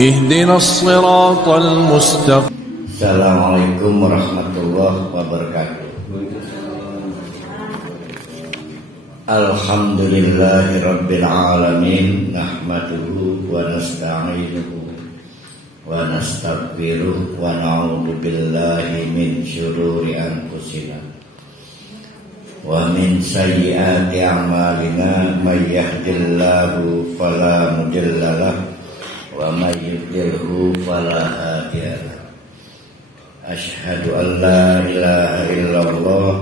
اهدنا الصراط المستقيم. Assalamualaikum warahmatullahi wabarakatuh. Alhamdulillahi rabbil alamin, nahmaduhu wa nasta'inuhu wa nastaghfiruh wa na'udzu billahi min syururi anfusina wa min sayyiati a'malina, may yahdihillahu fala mudilla lahu wa may yudlilhu fala hadiya lahu. Asyhadu an la ilaha illallah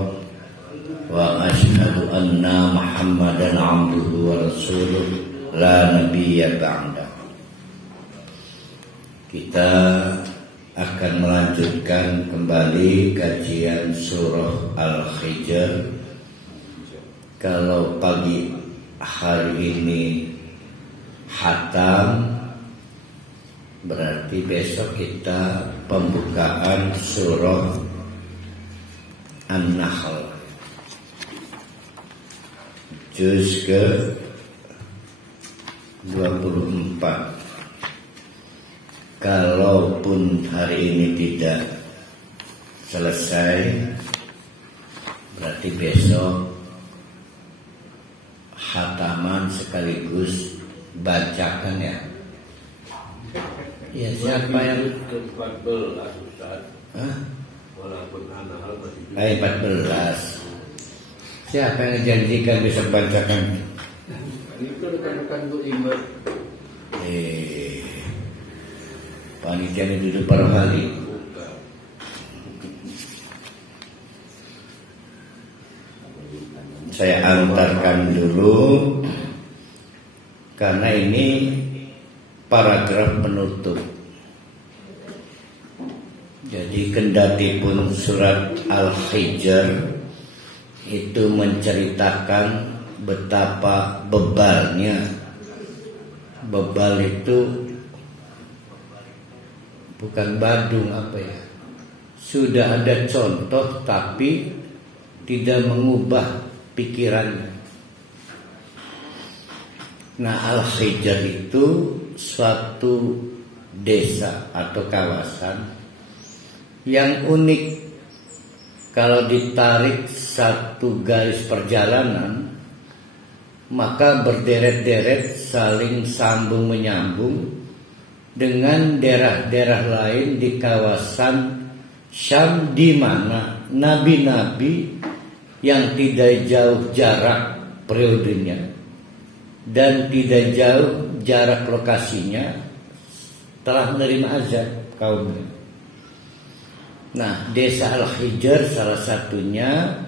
wa asyhadu anna Muhammadan abduhu wa rasuluh la nabiyya ba'da. Kita akan melanjutkan kembali kajian surah Al-Hijr. Kalau pagi hari ini khatam, berarti besok kita pembukaan surah An-Nahl juz ke 24. Kalaupun hari ini tidak selesai, berarti besok khataman sekaligus bacakan ya. Ya, siapa yang 14 Ustaz? Walaupun An-Nahl masih 14. Siapa yang janjikan bisa bacakan? itu rekan-rekan Bu Imam. Panitia ini duduk para kali. Saya antarkan dulu karena ini paragraf penutup. Jadi kendati pun surat Al-Hijr itu menceritakan betapa bebalnya. Bebal itu bukan badung apa ya. Sudah ada contoh tapi tidak mengubah pikirannya. Nah, Al-Hijr itu suatu desa atau kawasan yang unik. Kalau ditarik satu garis perjalanan, maka berderet-deret saling sambung menyambung dengan daerah-daerah lain di kawasan Syam, di mana nabi-nabi yang tidak jauh jarak periodenya dan tidak jauh jarak lokasinya telah menerima azab kaumnya. Nah, desa Al-Hijr salah satunya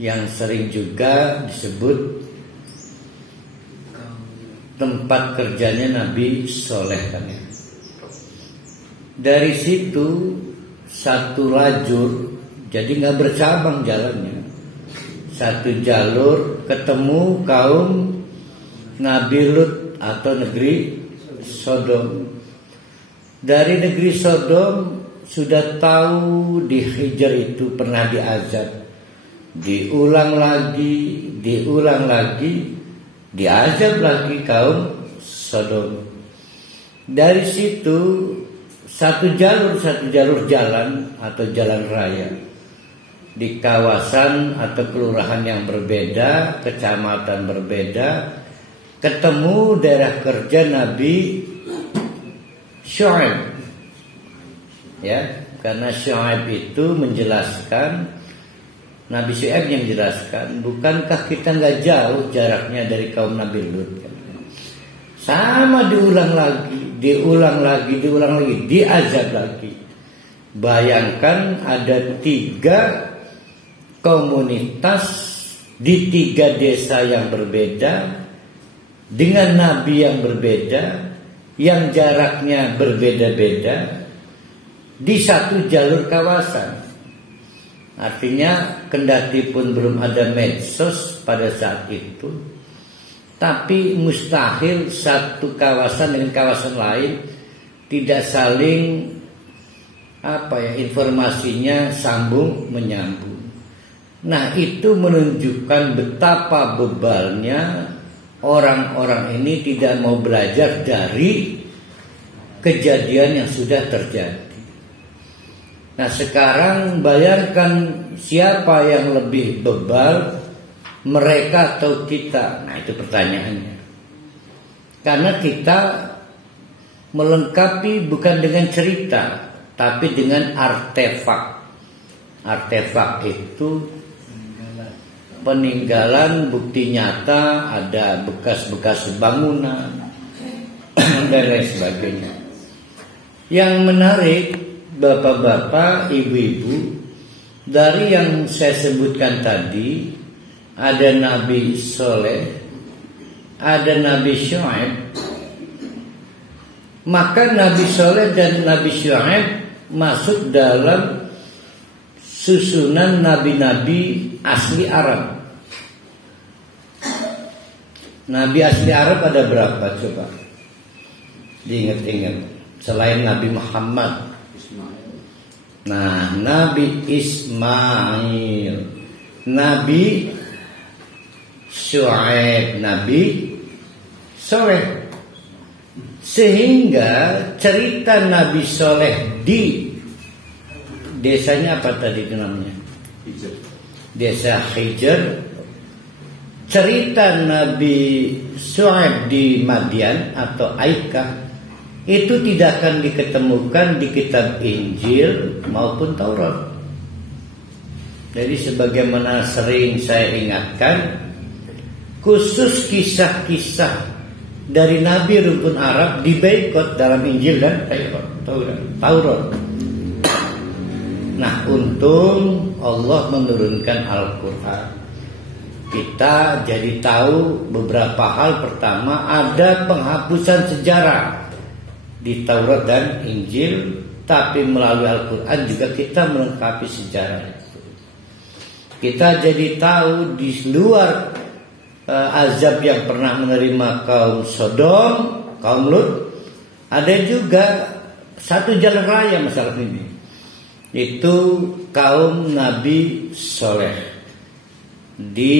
yang sering juga disebut tempat kerjanya Nabi Soleh kan ya. Dari situ satu lajur, jadi nggak bercabang jalannya, satu jalur ketemu kaum Nabi Lut atau negeri Sodom. Dari negeri Sodom sudah tahu di Hijr itu pernah diazab, diulang lagi, diazab lagi kaum Sodom. Dari situ satu jalur jalan atau jalan raya di kawasan atau kelurahan yang berbeda, kecamatan berbeda, ketemu daerah kerja Nabi Syuaib. Ya, karena Syuaib itu menjelaskan, Nabi Syuaib yang menjelaskan, bukankah kita nggak jauh jaraknya dari kaum Nabi Lut? Sama diulang lagi, diazab lagi. Bayangkan ada 3 komunitas di 3 desa yang berbeda, dengan nabi yang berbeda, yang jaraknya berbeda-beda, di satu jalur kawasan. Artinya kendati pun belum ada medsos pada saat itu, tapi mustahil satu kawasan dengan kawasan lain tidak saling informasinya sambung menyambung. Nah, itu menunjukkan betapa bebalnya orang-orang ini tidak mau belajar dari kejadian yang sudah terjadi. Nah sekarang bayangkan siapa yang lebih bebal, mereka atau kita? Nah itu pertanyaannya. Karena kita melengkapi bukan dengan cerita, tapi dengan artefak. Artefak itu peninggalan bukti nyata, ada bekas-bekas bangunan dan lain sebagainya. Yang menarik bapak-bapak, ibu-ibu, dari yang saya sebutkan tadi, ada Nabi Soleh, ada Nabi Syuaib. Maka Nabi Soleh dan Nabi Syuaib masuk dalam susunan nabi-nabi asli Arab. Nabi asli Arab ada berapa coba? Diingat-ingat. Selain Nabi Muhammad. Nah, Nabi Ismail, Nabi Syuaib, Nabi Soleh. Sehingga cerita Nabi Soleh di desanya apa tadi itu namanya? Desa Hijr. Cerita Nabi Syuaib di Madian atau Aikah itu tidak akan diketemukan di kitab Injil maupun Taurat. Jadi sebagaimana sering saya ingatkan, khusus kisah-kisah dari Nabi rumpun Arab diboikot dalam Injil dan Taurat. Nah, untung Allah menurunkan Al-Quran. Kita jadi tahu beberapa hal. Pertama, ada penghapusan sejarah di Taurat dan Injil, tapi melalui Al-Quran juga kita melengkapi sejarah itu. Kita jadi tahu di luar azab yang pernah menerima kaum Sodom, kaum Lut, ada juga satu jalan raya masalah ini, itu kaum Nabi Soleh di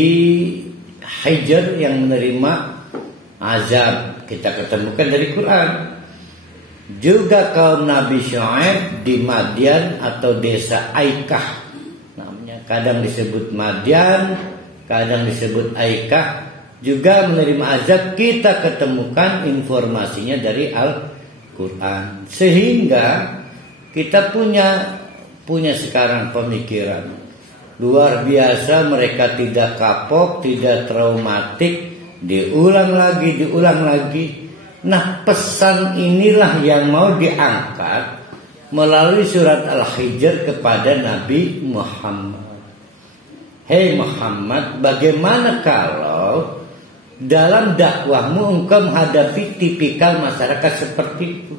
Hijr yang menerima azab. Kita ketemukan dari Quran. Juga kaum Nabi Syuaib di Madian atau desa Aikah namanya. Kadang disebut Madian, kadang disebut Aikah, juga menerima azab. Kita ketemukan informasinya dari Al-Quran. Sehingga kita punya sekarang pemikiran luar biasa. Mereka tidak kapok, tidak traumatik, diulang lagi. Nah, pesan inilah yang mau diangkat melalui surat Al-Hijr kepada Nabi Muhammad. Hei Muhammad, bagaimana kalau dalam dakwahmu engkau menghadapi tipikal masyarakat seperti itu?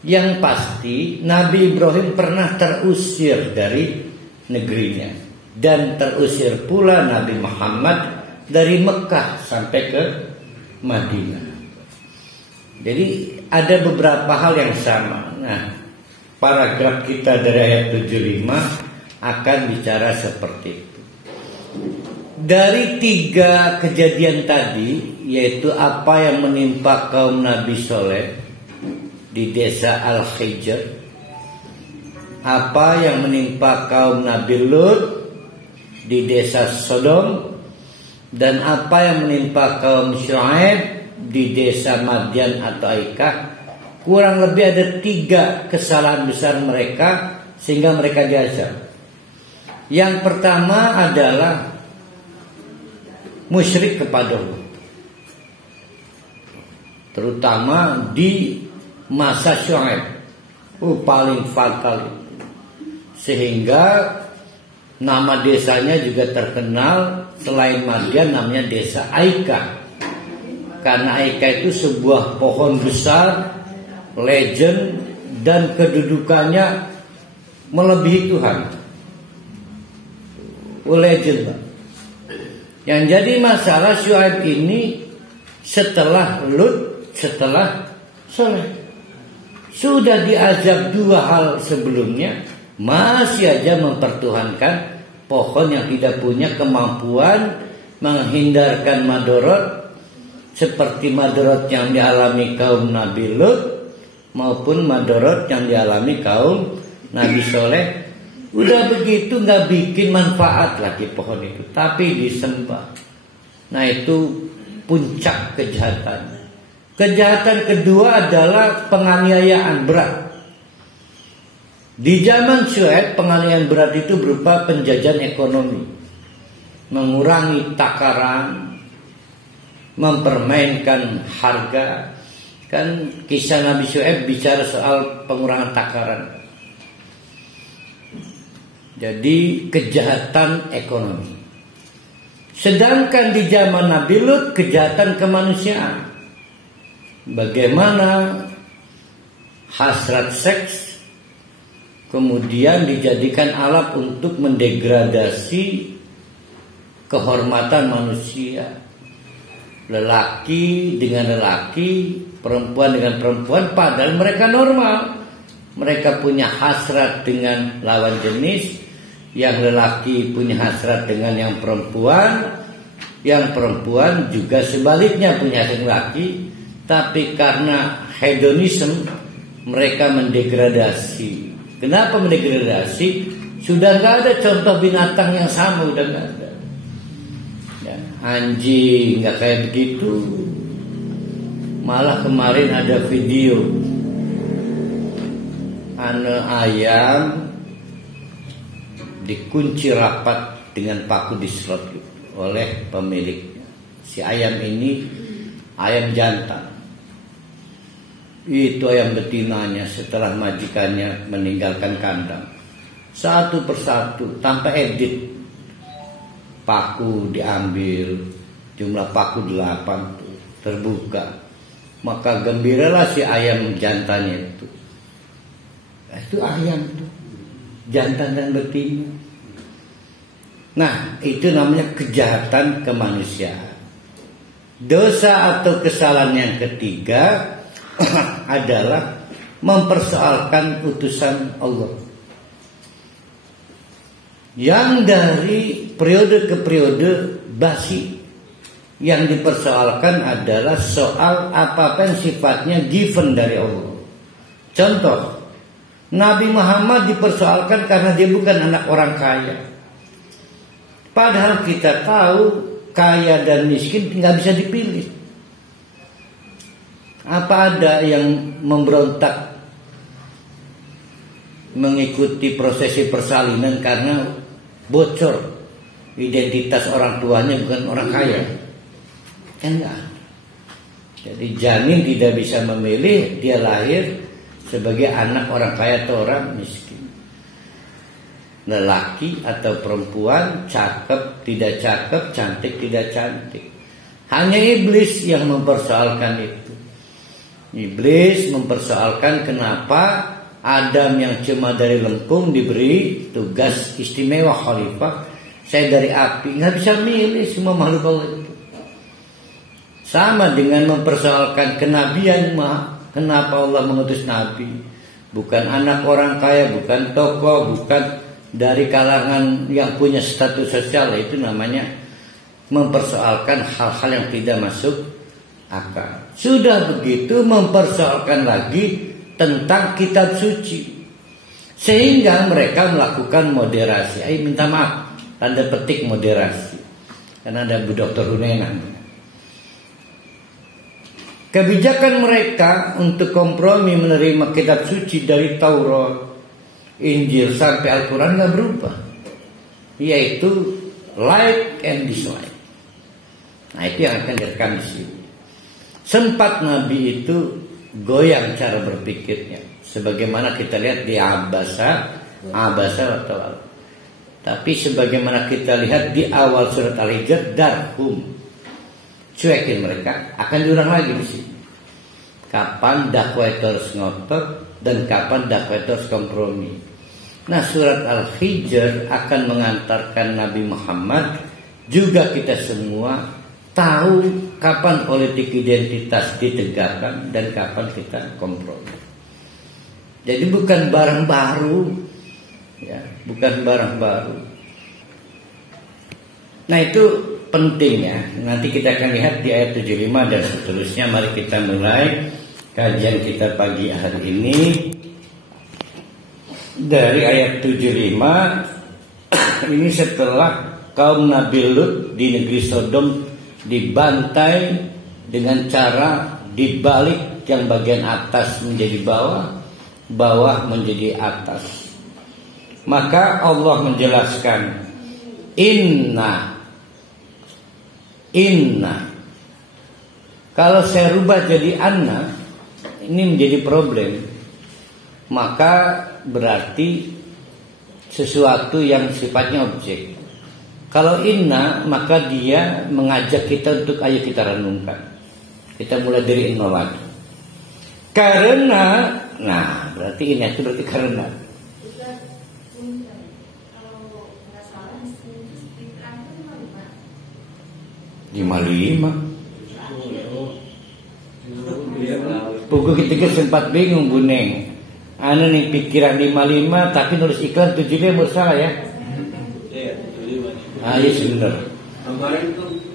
Yang pasti Nabi Ibrahim pernah terusir dari negerinya, dan terusir pula Nabi Muhammad dari Mekah sampai ke Madinah. Jadi ada beberapa hal yang sama. Nah, paragraf kita dari ayat 75 akan bicara seperti itu. Dari 3 kejadian tadi, yaitu apa yang menimpa kaum Nabi Soleh di desa Al-Hijr, apa yang menimpa kaum Nabi Lut di desa Sodom, dan apa yang menimpa kaum Syuaib di desa Madian atau Aikah. Kurang lebih ada 3 kesalahan besar mereka sehingga mereka diazab. Yang pertama adalah musyrik kepada Allah, terutama di masa Syuaib. Paling fatal, sehingga nama desanya juga terkenal. Selain Madian namanya desa Aikah, karena Aikah itu sebuah pohon besar, legend, dan kedudukannya melebihi Tuhan. Legend. Yang jadi masalah Syuaib ini setelah Lut, setelah Soleh, sudah diazab 2 hal sebelumnya, masih aja mempertuhankan pohon yang tidak punya kemampuan menghindarkan madorot seperti madorot yang dialami kaum Nabi Lut, maupun madorot yang dialami kaum Nabi Soleh. Udah begitu nggak bikin manfaat lagi pohon itu, tapi disembah. Nah itu puncak kejahatan. Kejahatan kedua adalah penganiayaan berat. Di zaman Syuaib, penganiayaan berat itu berupa penjajahan ekonomi, mengurangi takaran, mempermainkan harga. Kan kisah Nabi Syuaib bicara soal pengurangan takaran. Jadi kejahatan ekonomi. Sedangkan di zaman Nabi Lut kejahatan kemanusiaan. Bagaimana hasrat seks kemudian dijadikan alat untuk mendegradasi kehormatan manusia. Lelaki dengan lelaki, perempuan dengan perempuan, padahal mereka normal. Mereka punya hasrat dengan lawan jenis. Yang lelaki punya hasrat dengan yang perempuan juga sebaliknya punya hasrat lelaki, tapi karena hedonisme mereka mendegradasi. Kenapa mendegradasi? Sudah nggak ada contoh binatang yang sama, udah nggak ada. Ya, anjing nggak kayak begitu. Malah kemarin ada video ayam dikunci rapat dengan paku diserot oleh pemiliknya. Si ayam ini ayam jantan. Itu ayam betinanya setelah majikannya meninggalkan kandang, satu persatu tanpa edit, paku diambil, jumlah paku 8 tuh, terbuka. Maka gembiralah si ayam jantannya itu. Itu ayam tuh, jantan dan betina. Nah, itu namanya kejahatan kemanusiaan. Dosa atau kesalahan yang ketiga adalah mempersoalkan utusan Allah. Yang dari periode ke periode basi. Yang dipersoalkan adalah soal apa-apa yang sifatnya given dari Allah. Contoh, Nabi Muhammad dipersoalkan karena dia bukan anak orang kaya. Padahal kita tahu kaya dan miskin nggak bisa dipilih. Apa ada yang memberontak mengikuti prosesi persalinan karena bocor identitas orang tuanya bukan orang kaya? Kan enggak. Jadi janin tidak bisa memilih dia lahir sebagai anak orang kaya atau orang miskin, lelaki atau perempuan, cakep tidak cakep, cantik tidak cantik. Hanya iblis yang mempersoalkan itu. Iblis mempersoalkan kenapa Adam yang cuma dari lempung diberi tugas istimewa khalifah. Saya dari api, nggak bisa milih semua makhluk Allah itu. Sama dengan mempersoalkan kenabian, kenapa Allah mengutus nabi? Bukan anak orang kaya, bukan tokoh, bukan dari kalangan yang punya status sosial. Itu namanya mempersoalkan hal-hal yang tidak masuk akal. Sudah begitu mempersoalkan lagi tentang kitab suci, sehingga mereka melakukan moderasi. Minta maaf, tanda petik moderasi, karena ada Bu Dr. Hunaina. Kebijakan mereka untuk kompromi menerima kitab suci dari Taurat, Injil sampai Al-Quran gak berubah, yaitu like and dislike. Nah itu yang akan direkam di sini. Sempat Nabi itu goyang cara berpikirnya, sebagaimana kita lihat di Abasa atau tapi sebagaimana kita lihat di awal surat Al-Hijr, darhum, cuekin mereka, akan diulang lagi di sini. Kapan dakwah itu harus ngotot dan kapan dakwah itu harus kompromi. Nah, surat Al-Hijr akan mengantarkan Nabi Muhammad juga kita semua tahu kapan politik identitas ditegakkan dan kapan kita kompromi. Jadi bukan barang baru, ya, bukan barang baru. Nah itu penting ya. Nanti kita akan lihat di ayat 75 dan seterusnya. Mari kita mulai Kajian kita pagi hari ini dari ayat 75. Ini setelah kaum Nabi Lut di negeri Sodom dibantai dengan cara dibalik, yang bagian atas menjadi bawah, bawah menjadi atas. Maka Allah menjelaskan inna. Kalau saya rubah jadi anna, ini menjadi problem. Maka berarti sesuatu yang sifatnya objek. Kalau inna, maka dia mengajak kita untuk ayo kita renungkan. Kita mulai dari nol lagi. Karena, nah berarti ini itu berarti karena. Lima. Pukul ketiga sempat bingung Buneng. Anu nih pikiran 55 tapi nulis iklan 75 salah ya? Iya benar.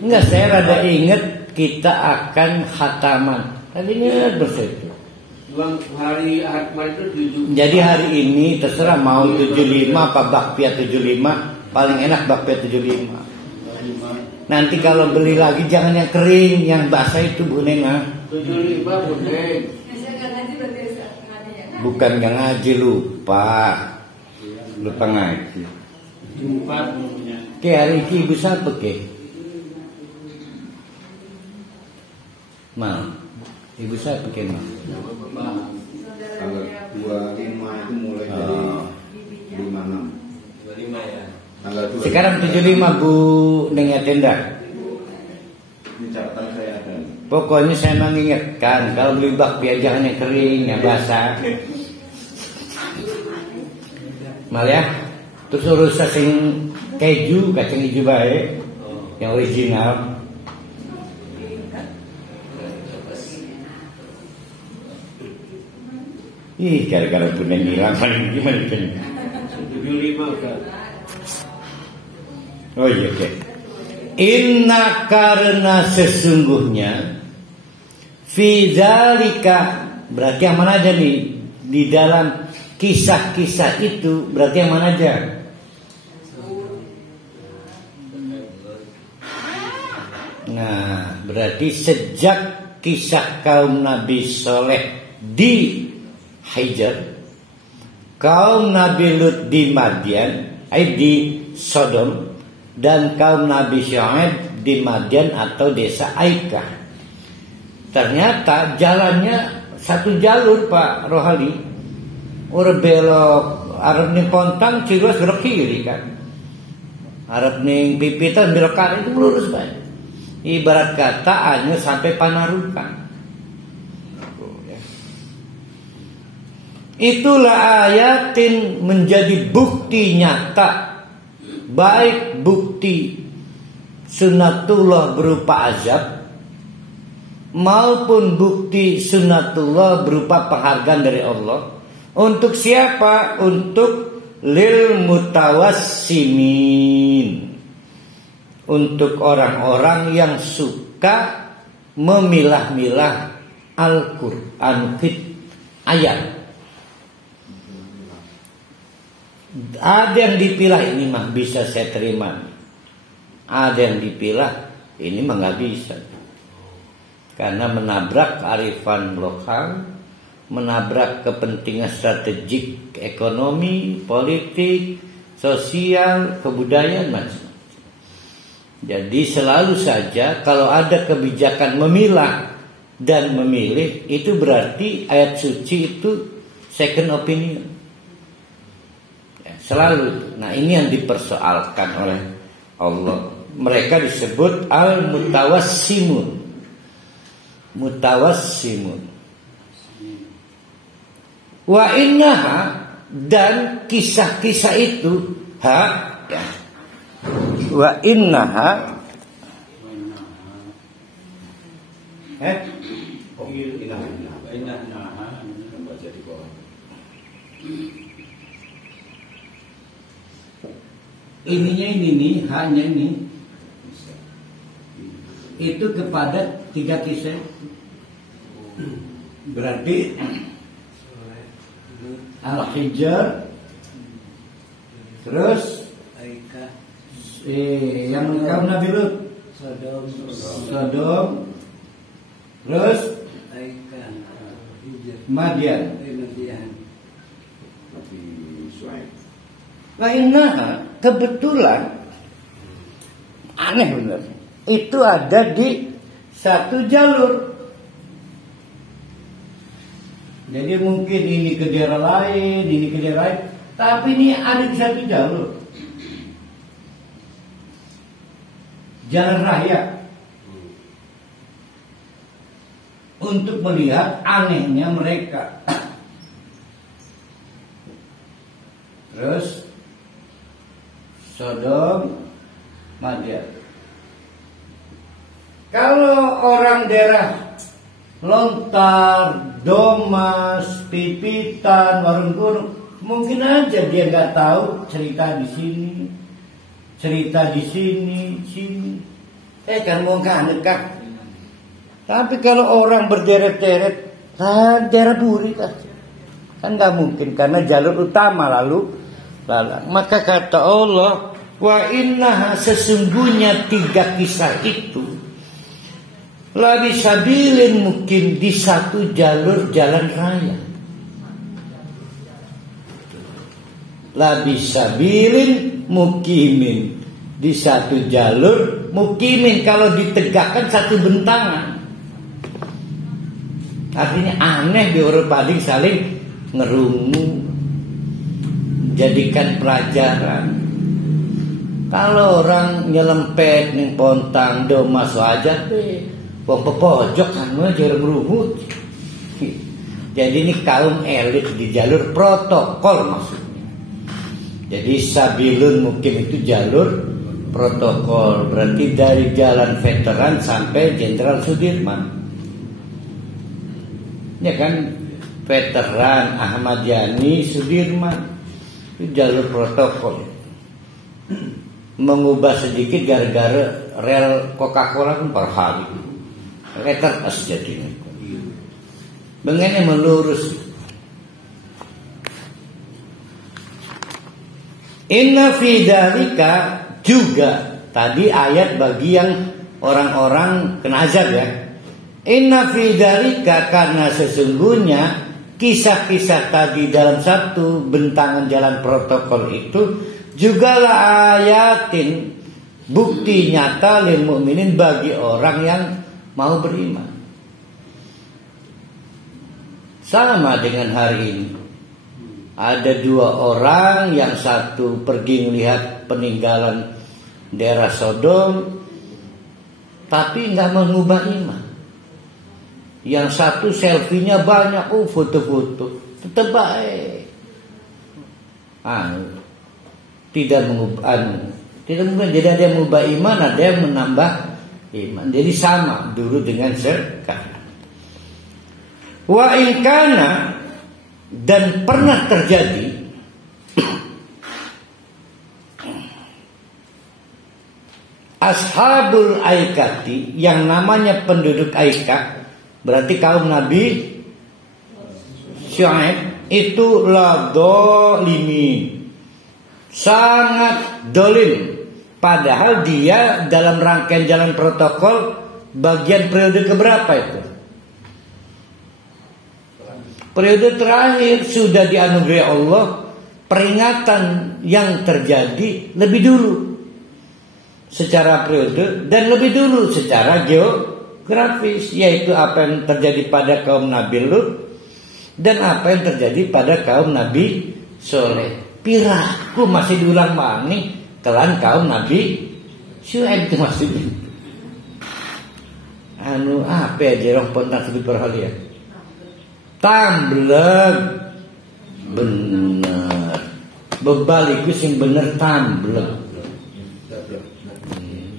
Enggak, saya rada inget kita akan khataman. Tadi ingat bersih. Hari Ahad itu 7. Jadi hari ini terserah mau 75 apa bakpia 75, paling enak bakpia 75. Nanti kalau beli lagi jangan yang kering, yang basah itu Bu Nena. 75 Bu Neng. Bukan yang ngaji, lupa ngaji. Jumat namanya. Ke hari ini ibu siapa ke? Mal, ibu siapa ke mal? Tanggal 25 itu mulai dari 56. 25 ya. Sekarang 75 Bu Neng Tenda. Ini catatan saya ada. Pokoknya saya mengingatkan kalau beli bakpia jangan yang kering, yang basah. Mal ya. Terus urus sing keju, kacang hijau baik, yang original. Ih, gara-gara Bu Neng hilang paling gimana ini? 75 udah. Oh iya, oke. Inna, karena sesungguhnya fi dzalika, berarti yang mana aja nih di dalam kisah-kisah itu, berarti yang mana aja? Nah, berarti sejak kisah kaum Nabi Soleh di Hijr, kaum Nabi Lut di Madian, di Sodom, dan kaum Nabi Syuaib di Madian atau desa Aikah. Ternyata jalannya satu jalur Pak Rohali. Orang belok Arab ning Pontang Cilos belok kiri kan. Arab ning Pipitan belok kanan, itu lurus baik. Ibarat kata hanya sampai Panarukan. Itulah ayatin menjadi bukti nyata, baik bukti sunnatullah berupa azab maupun bukti sunnatullah berupa penghargaan dari Allah. Untuk siapa? Untuk lil mutawassimin, untuk orang-orang yang suka memilah-milah Al-Quran ayat. Ada yang dipilah, ini mah bisa saya terima. Ada yang dipilah, ini mah nggak bisa. Karena menabrak kearifan lokal, menabrak kepentingan strategik ekonomi, politik, sosial, kebudayaan macam-macam. Jadi selalu saja kalau ada kebijakan memilah dan memilih, itu berarti ayat suci itu second opinion. Selalu. Nah, ini yang dipersoalkan oleh Allah. Mereka disebut al-mutawassimun. Mutawassimun. Wa innaha, dan kisah-kisah itu ya. Wa innaha baca di bawah. Ininya ini nih, hanya ini. Itu kepada tiga kisah. Berarti Al-Hijr, terus yang kaum Nabi Lut, Sodom, terus Madian. Nabi Syuaib. Nah ini kebetulan aneh benar. Itu ada di satu jalur. Jadi mungkin ini ke daerah lain, ini ke daerah lain, tapi ini ada di satu jalur. Jalan raya. Untuk melihat anehnya mereka. Terus Sodom, Madian. Kalau orang daerah Lontar, Domas, Pipitan, Warung Gunung, mungkin aja dia nggak tahu cerita di sini, cerita di sini, sini. Kan mau kangen kak. Tapi kalau orang berderet-deret, daerah Duri kan nggak mungkin karena jalur utama lalu. Maka kata Allah, wa innaha, sesungguhnya 3 kisah itu la bisabilin, mungkin di satu jalur jalan raya. La bisabilin mukimin, di satu jalur mukimin, kalau ditegakkan satu bentangan. Artinya aneh di orang paling saling ngerungu, jadikan pelajaran. Kalau orang nyelempet ning Pontang Domas aja teh, wong pepojok kan jarang ngerungut. Jadi ini kaum elit di jalur protokol maksudnya. Jadi sabilun mungkin itu jalur protokol, berarti dari jalan veteran sampai Jenderal Sudirman. Ya kan, veteran Ahmad Yani Sudirman itu jalur protokol. Mengubah sedikit gara-gara rel Coca-Cola kan per hari. Retar as jadinya. Bengene melurus. Inna fi dzalika, juga tadi ayat bagi yang orang-orang kena azab ya. Inna fi dzalika, karena sesungguhnya kisah-kisah tadi dalam satu bentangan jalan protokol itu juga lah ayatin, bukti nyata lil mukminin, bagi orang yang mau beriman. Sama dengan hari ini. Ada 2 orang, yang satu pergi melihat peninggalan daerah Sodom tapi nggak mengubah iman. Yang satu selfie-nya banyak, foto-foto, tetap baik. Tidak mengubah, jadi ada yang mengubah iman, ada yang menambah iman. Jadi sama dulu dengan sekarang. Wa in kana, dan pernah terjadi ashabul aikati, yang namanya penduduk Aikah, berarti kaum Nabi Syuaib itu la dolimin, sangat dolim. Padahal dia dalam rangkaian jalan protokol bagian periode keberapa itu? Periode terakhir. Sudah dianugerahi Allah peringatan yang terjadi lebih dulu secara periode dan lebih dulu secara geografis, yaitu apa yang terjadi pada kaum Nabi Lut dan apa yang terjadi pada kaum Nabi Soleh. Piraku masih diulang mani kelan kaum Nabi Syuaib itu maksudnya. Apa aja rong Pontang sebut perhalian. Tambleg bener, bebaliku sing bener tambleg.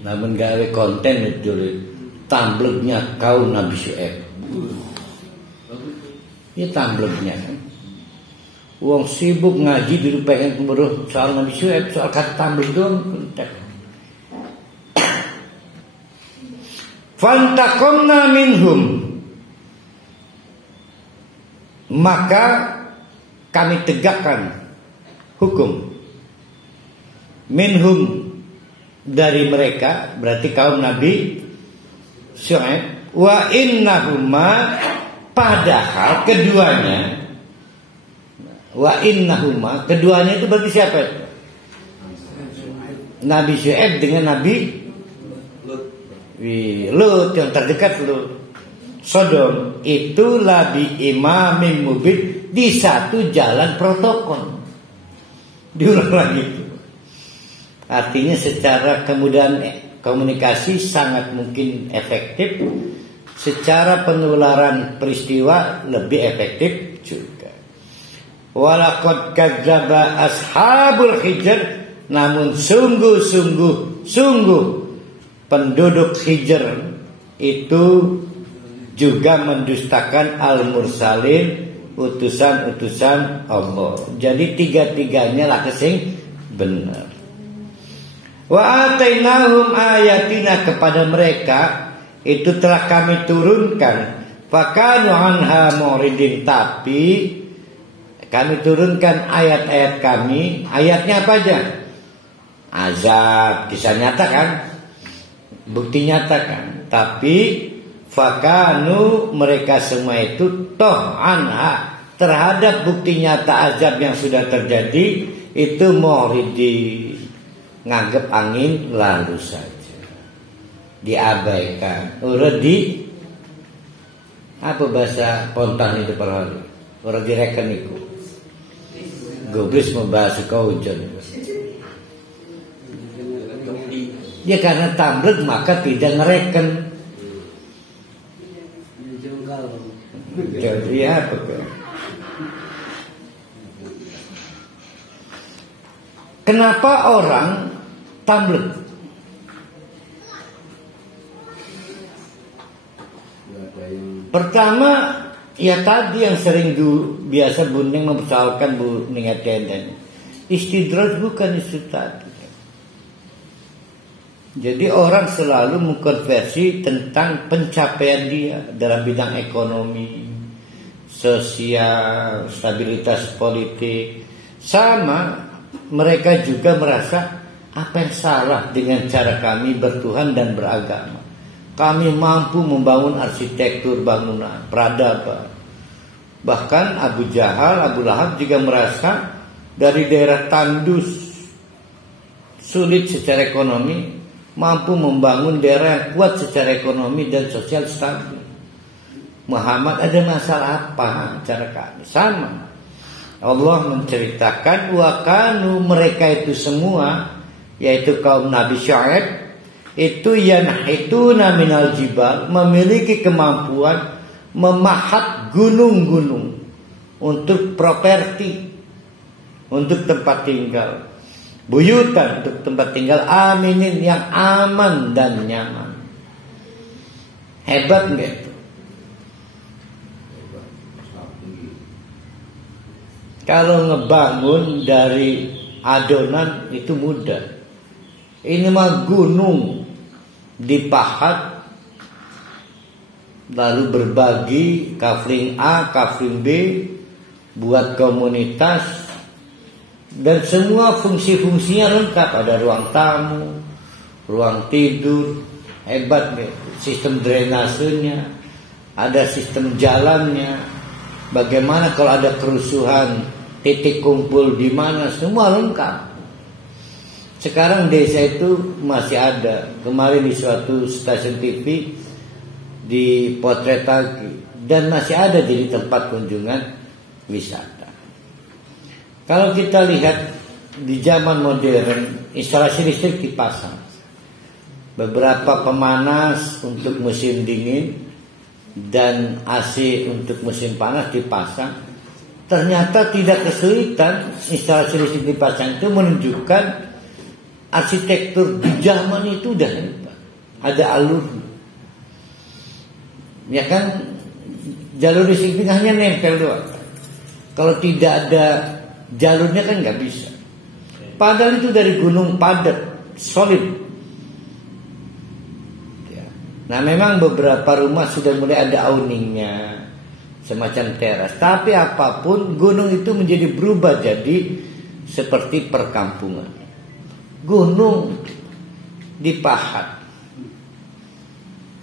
Namun gawe konten itu tamblegnya kaum Nabi Syuaib. Ini tamblegnya kan. Wong sibuk ngaji dulu pengen kemburu soal Nabi Syuaib, soal kata tambleg doang. Fantaqamna minhum, maka kami tegakkan hukum minhum dari mereka, berarti kaum Nabi Syuaib, wa innahuma, padahal keduanya, wa innahuma, keduanya itu berarti siapa itu? Nabi Syuaib dengan Nabi Lut yang terdekat Lut. Sodom itu labi imamim mubin, di satu jalan protokol. Diulang lagi itu. Artinya secara kemudahan komunikasi sangat mungkin efektif, secara penularan peristiwa lebih efektif juga. Walaqad kadzdzaba ashabul hijr, namun sungguh penduduk Hijr itu juga mendustakan al-mursalin, utusan-utusan Allah. Jadi tiga-tiganya lah kesing benar. Wa atainahum ayatina, kepada mereka itu telah kami turunkan, fakanu anha muridin, tapi kami turunkan ayat-ayat kami. Ayatnya apa aja? Azab, kisah nyata kan, bukti nyata kan. Tapi fakanu, mereka semua itu toh anha, terhadap bukti nyata azab yang sudah terjadi itu muridin, nganggep angin lalu saja, diabaikan. Udah di apa bahasa pontan itu para hari, udah direken itu goblis membahas kau hujan. Ya karena tamblek maka tidak ngereken. Jadi apa kan? Kenapa orang tamblek? Pertama, ya tadi yang sering biasa Buning mempersoalkan Buning Atenen, istidraj bukan isu tadi. Jadi orang selalu mengkonversi tentang pencapaian dia dalam bidang ekonomi, sosial, stabilitas politik. Sama, mereka juga merasa apa yang salah dengan cara kami bertuhan dan beragama. Kami mampu membangun arsitektur bangunan, peradaban. Bahkan Abu Jahal, Abu Lahab juga merasa dari daerah tandus, sulit secara ekonomi, mampu membangun daerah yang kuat secara ekonomi dan sosial stabil. Muhammad ada masalah apa cara kami? Sama. Allah menceritakan wa kanu, mereka itu semua, yaitu kaum Nabi Syuaib, itu yanhituna minal jibal, memiliki kemampuan memahat gunung-gunung untuk properti, untuk tempat tinggal. Buyutan, untuk tempat tinggal, aminin, yang aman dan nyaman. Hebat nggak itu? Kalau ngebangun dari adonan itu mudah. Ini mah gunung dipahat, lalu berbagi kafling A, kafling B, buat komunitas. Dan semua fungsi-fungsinya lengkap. Ada ruang tamu, ruang tidur, hebat deh. Sistem drainasenya, ada sistem jalannya. Bagaimana kalau ada kerusuhan, titik kumpul di mana, semua lengkap. Sekarang desa itu masih ada. Kemarin di suatu stasiun TV dipotret lagi, dan masih ada jadi tempat kunjungan wisata. Kalau kita lihat di zaman modern, instalasi listrik dipasang, beberapa pemanas untuk musim dingin dan AC untuk musim panas dipasang. Ternyata tidak kesulitan. Instalasi listrik dipasang itu menunjukkan arsitektur di zaman itu udah hebat. Ada alur, ya kan, jalur listrik hanya nempel doang. Kalau tidak ada jalurnya kan nggak bisa. Padahal itu dari gunung padat, solid. Ya. Nah memang beberapa rumah sudah mulai ada awningnya, semacam teras. Tapi apapun, gunung itu menjadi berubah jadi seperti perkampungan. Gunung dipahat.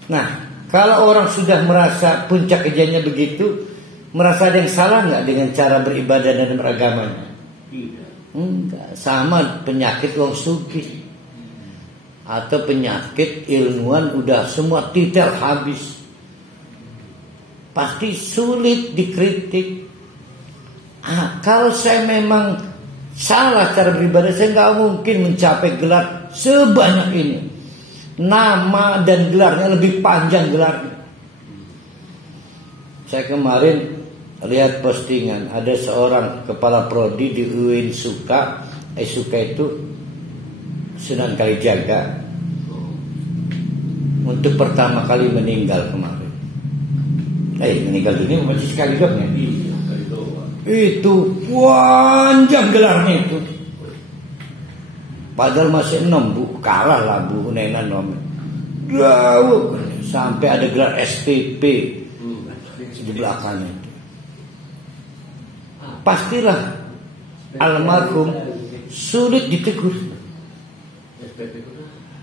Nah, kalau orang sudah merasa puncak kejadiannya begitu, merasa ada yang salah nggak dengan cara beribadah dan beragamanya? Enggak. Sama penyakit wong sugih atau penyakit ilmuwan udah semua titel habis, pasti sulit dikritik. Kalau saya memang salah cara beribadah, saya nggak mungkin mencapai gelar sebanyak ini. Nama dan gelarnya lebih panjang gelarnya. Saya kemarin lihat postingan ada seorang kepala prodi di UIN Suka itu Sunan Kalijaga, untuk pertama kali meninggal kemarin. Meninggal dunia masih sekali dong ya? Itu panjang gelarnya itu. Padahal masih 6 Bu, kalah lah Bu Nenan nomor. Jauh sampai ada gelar SPP di belakangnya. Pastilah almarhum sulit ditegur.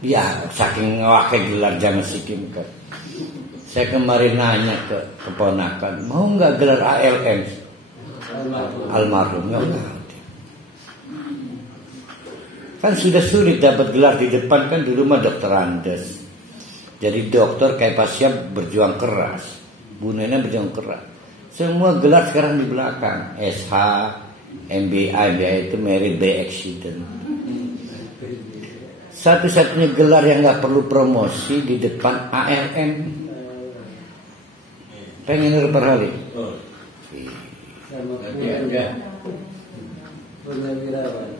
Ya, saking ngawake gelar zaman sikim kan. Saya kemarin nanya ke keponakan, mau nggak gelar ALM? Almarhum nggak. Kan sudah sulit dapat gelar di depan, kan dulu mah dokter Andes. Jadi dokter kayak pasien berjuang keras, Bu Nena berjuang keras. Semua gelar sekarang di belakang. SH, MBA, MBA itu merit by accident. Satu-satunya gelar yang nggak perlu promosi di depan ALM. Pengen denger per hari?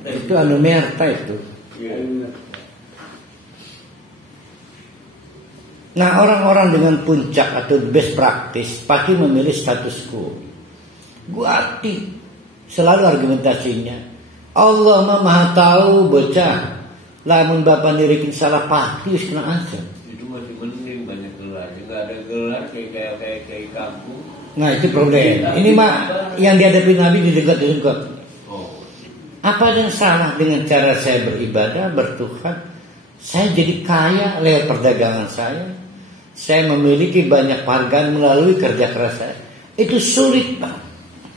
Itu Merta itu. Nah, orang-orang dengan puncak atau best practice pasti memilih status quo. Guati selalu argumentasinya, Allah mah maha tahu bocah. Lamun bapak nirikin salah pasti kena aja. Itu masih mending banyak gelar. Jika ada gelar kayak kampung. Nah, itu problem. Ini mah yang dihadapi Nabi didegat-degat. Apa yang salah dengan cara saya beribadah, bertuhan? Saya jadi kaya lewat perdagangan saya. Saya memiliki banyak penghargaan melalui kerja keras saya. Itu sulit Pak.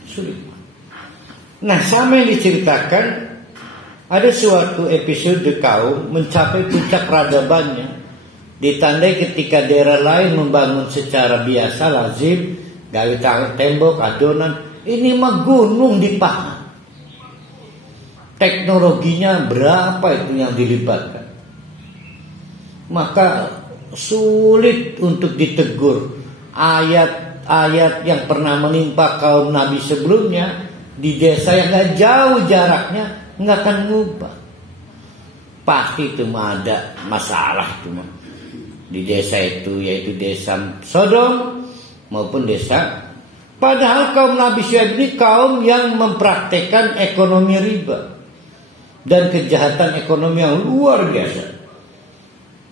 Sulit. Nah, sama yang diceritakan, ada suatu episode kaum mencapai puncak peradabannya, ditandai ketika daerah lain membangun secara biasa, lazim, gawe tembok, adonan. Ini mah gunung dipahat. Teknologinya berapa itu yang dilibatkan? Maka sulit untuk ditegur. Ayat-ayat yang pernah menimpa kaum Nabi sebelumnya di desa yang gak jauh jaraknya gak akan ngubah. Pasti itu mah ada masalah itu mah di desa itu, yaitu desa Sodom maupun desa. Padahal kaum Nabi Syuaib ini kaum yang mempraktekkan ekonomi riba dan kejahatan ekonomi yang luar biasa.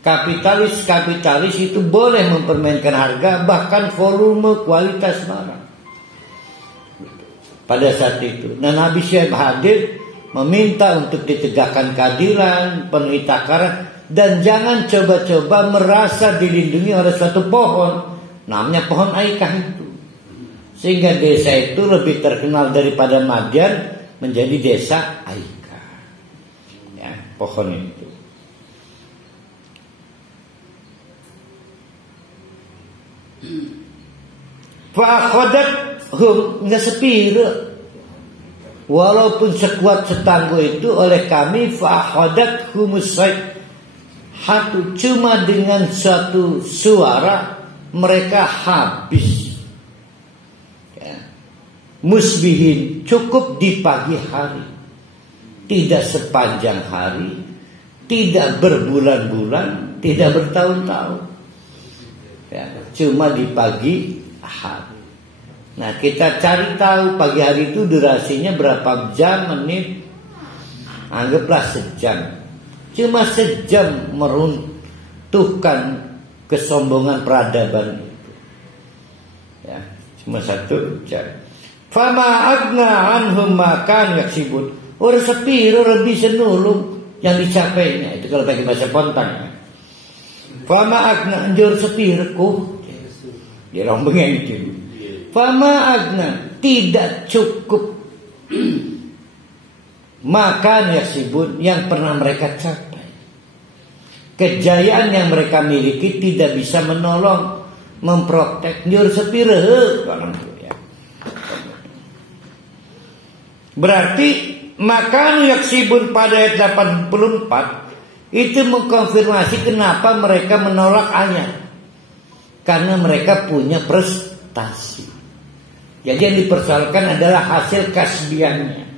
Kapitalis itu boleh mempermainkan harga, bahkan volume, kualitas barang. Pada saat itu, nah Nabi Syuaib hadir meminta untuk ditegakkan keadilan, penuhi takaran, dan jangan coba-coba merasa dilindungi oleh suatu pohon, namanya pohon Aikah itu. Sehingga desa itu lebih terkenal daripada Madian menjadi desa Aikah. Pohon itu. Fa'akhadat hum, nggak sepira. Walaupun sekuat setangguh itu oleh kami, fa'akhadat humusai hatu, cuma dengan suatu suara mereka habis. Musbihin, cukup di pagi hari. Tidak sepanjang hari, tidak berbulan-bulan, tidak bertahun-tahun. Ya, cuma di pagi hari. Nah, kita cari tahu pagi hari itu durasinya berapa jam, menit. Anggaplah sejam. Cuma sejam meruntuhkan kesombongan peradaban itu. Ya, Cuma satu ujar. Fama agna anhum makan yaksibun. Orang sepiro lebih senulung yang dicapainya. Itu kalau pakai bahasa Pontang. Fama agna anjur sepirku. Dia orang begitu. Fama agna tidak cukup makan yaksibun yang pernah mereka capai. Kejayaan yang mereka miliki tidak bisa menolong, memprotek njur sepire orang itu ya. Berarti makan yaksibun pada ayat 84 itu mengkonfirmasi kenapa mereka menolak ayat. Karena mereka punya prestasi. Jadi yang dipersoalkan adalah hasil kasbiannya.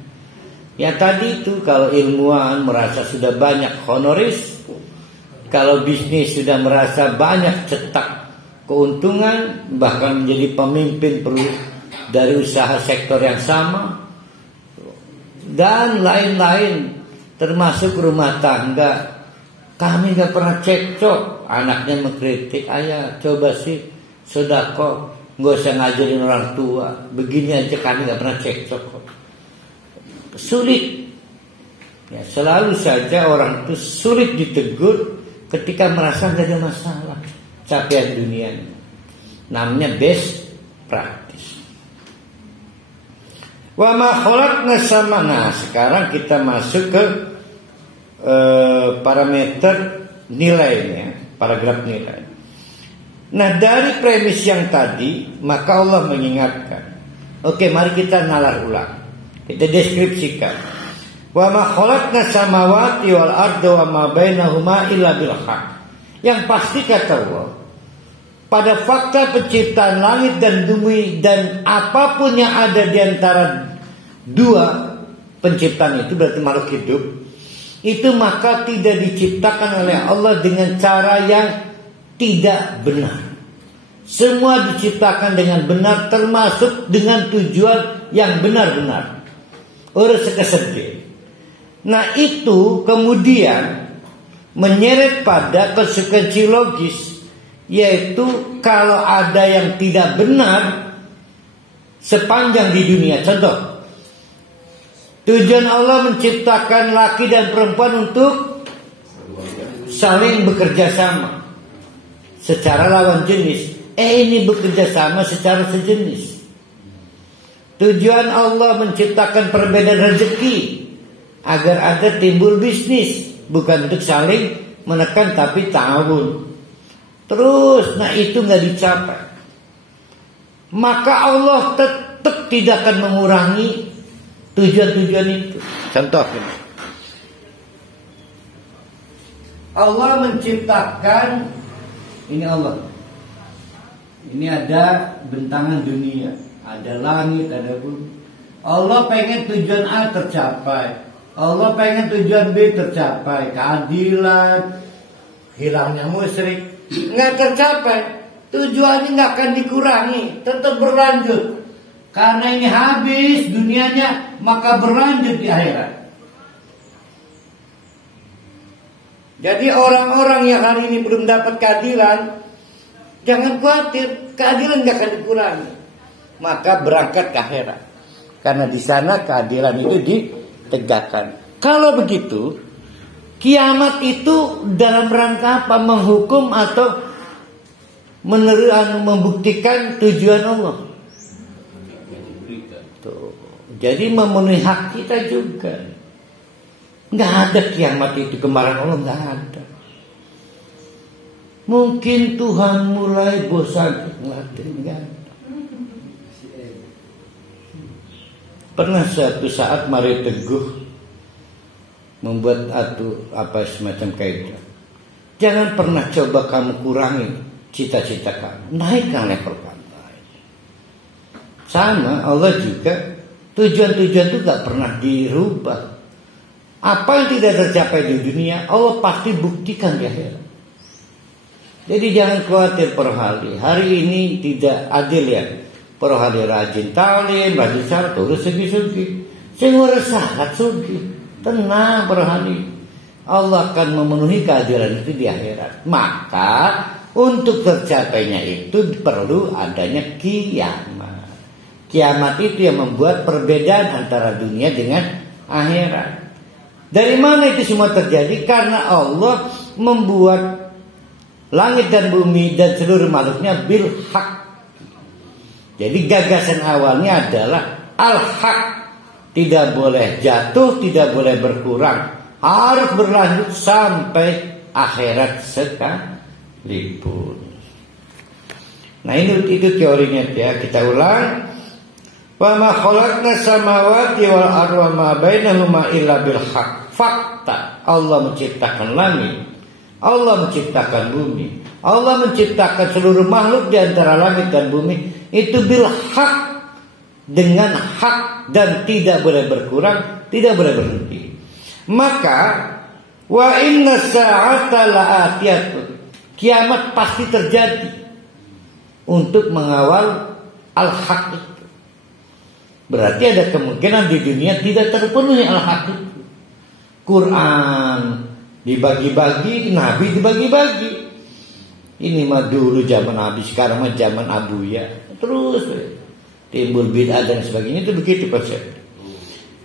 Ya tadi itu kalau ilmuwan merasa sudah banyak honoris, kalau bisnis sudah merasa banyak cetak keuntungan, bahkan menjadi pemimpin dari usaha sektor yang sama, dan lain-lain, termasuk rumah tangga. Kami gak pernah cekcok. Anaknya mengkritik, ayah coba sih sodako, gak usah ngajarin orang tua. Begini aja kami gak pernah cekcok. Sulit ya, selalu saja orang itu sulit ditegur ketika merasa gak ada masalah capaian dunianya. Namanya best practice. Wa ma khalaqna sama. Nah sekarang kita masuk ke parameter nilainya, paragraf nilai. Nah dari premis yang tadi maka Allah mengingatkan. Oke, mari kita nalar ulang, kita deskripsikan. Wa ma khalaqna samawati wal arda wa ma bainahuma illa bil haq. Yang pasti kata Allah, pada fakta penciptaan langit dan bumi dan apapun yang ada di antara dua penciptaan itu, berarti makhluk hidup itu, maka tidak diciptakan oleh Allah dengan cara yang tidak benar. Semua diciptakan dengan benar, termasuk dengan tujuan yang benar-benar. Orang sekesedih. Nah itu kemudian menyeret pada konsekuensi logis, yaitu kalau ada yang tidak benar sepanjang di dunia. Contoh, tujuan Allah menciptakan laki dan perempuan untuk saling bekerja sama secara lawan jenis. Ini bekerja sama secara sejenis. Tujuan Allah menciptakan perbedaan rezeki agar ada timbul bisnis, bukan untuk saling menekan tapi ta'awun. Terus, nah itu nggak dicapai, maka Allah tetap tidak akan mengurangi tujuan-tujuan itu. Contoh, Allah menciptakan ini Allah. Ini ada bentangan dunia, ada langit, ada bumi. Allah pengen tujuan A tercapai, Allah pengen tujuan B tercapai, keadilan, hilangnya musyrik, nggak tercapai. Tujuannya nggak akan dikurangi, tetap berlanjut. Karena ini habis dunianya, maka berlanjut di akhirat. Jadi orang-orang yang hari ini belum dapat keadilan, jangan khawatir, keadilan gak akan dikurangi. Maka berangkat ke akhirat, karena di sana keadilan itu ditegakkan. Kalau begitu, kiamat itu dalam rangka apa? Menghukum atau membuktikan tujuan Allah. Tuh. Jadi memenuhi hak kita juga. Nggak ada kiamat itu, kemarahan Allah nggak ada. Mungkin Tuhan mulai bosan ngelatih, nggak ada. Pernah suatu saat Mario Teguh membuat semacam kaidah. Jangan pernah coba kamu kurangi cita-cita kamu, naikkan level kamu. Sama Allah juga, tujuan-tujuan itu nggak pernah dirubah. Apa yang tidak tercapai di dunia, Allah pasti buktikan di akhirat. Jadi jangan khawatir Perhali. Hari ini tidak adil ya. Perhali rajin talim, rajin syarat, terus segi-segi. Semua resah, sugi. Tenang Perhali. Allah akan memenuhi keadilan itu di akhirat. Maka untuk tercapainya itu perlu adanya kiamat. Kiamat itu yang membuat perbedaan antara dunia dengan akhirat. Dari mana itu semua terjadi? Karena Allah membuat langit dan bumi dan seluruh makhluknya bil haq. Jadi gagasan awalnya adalah al-haq. Tidak boleh jatuh, tidak boleh berkurang. Harus berlanjut sampai akhirat sekalipun. Nah itu teorinya ya. Kita ulang. Wa ma khalaqna samawati wal arda wa ma bainahuma illa bil haq. Fakta Allah menciptakan langit, Allah menciptakan bumi, Allah menciptakan seluruh makhluk di antara langit dan bumi itu bil haq, dengan hak dan tidak boleh berkurang, tidak boleh berhenti. Maka wa inna sa'ata la'atiyatun, kiamat pasti terjadi untuk mengawal al-haq itu. Berarti ada kemungkinan di dunia tidak terpenuhi al-haq itu. Quran dibagi-bagi, Nabi dibagi-bagi. Ini mah dulu zaman Nabi, sekarang mah zaman Abuya. Terus timbul bid'ah dan sebagainya, itu begitu konsep.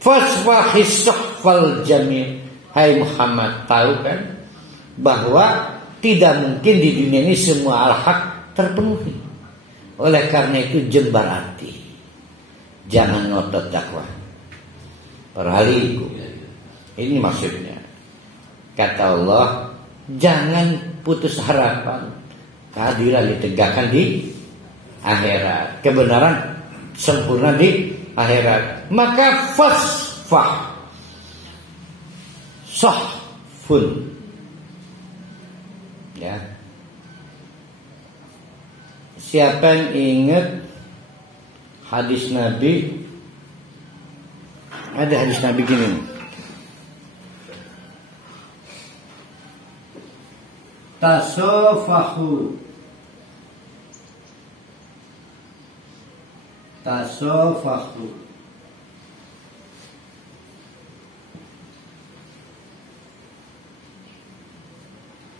Fasfahis sahfal jamil. Hai Muhammad, tahu kan bahwa tidak mungkin di dunia ini semua al-haq terpenuhi. Oleh karena itu jembar hati, jangan ngotot dakwah. Perhaliku. Ini maksudnya. Kata Allah, jangan putus harapan. Keadilan ditegakkan di akhirat, kebenaran sempurna di akhirat. Maka fasfah sahfun, ya. Siapa yang ingat hadis Nabi? Ada hadis Nabi gini. Tasofahu, tasofahu,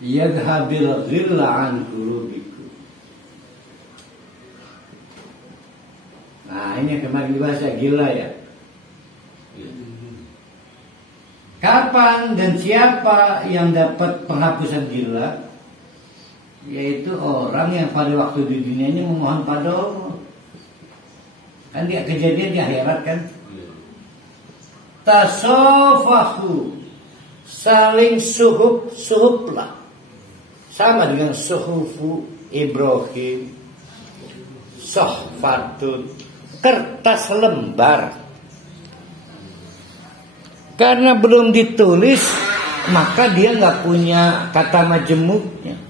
yadhabil ghilla an qulubikum. Nah ini kemarin bahasa gila ya. Kapan dan siapa yang dapat penghapusan gila? Yaitu orang yang pada waktu di dunia ini memohon pada Allah. Kan dia kejadian di akhirat kan. Tasofahu, saling suhublah. Sama dengan suhufu Ibrahim. Sohfatun, kertas lembar. Karena belum ditulis, maka dia nggak punya kata majemuknya.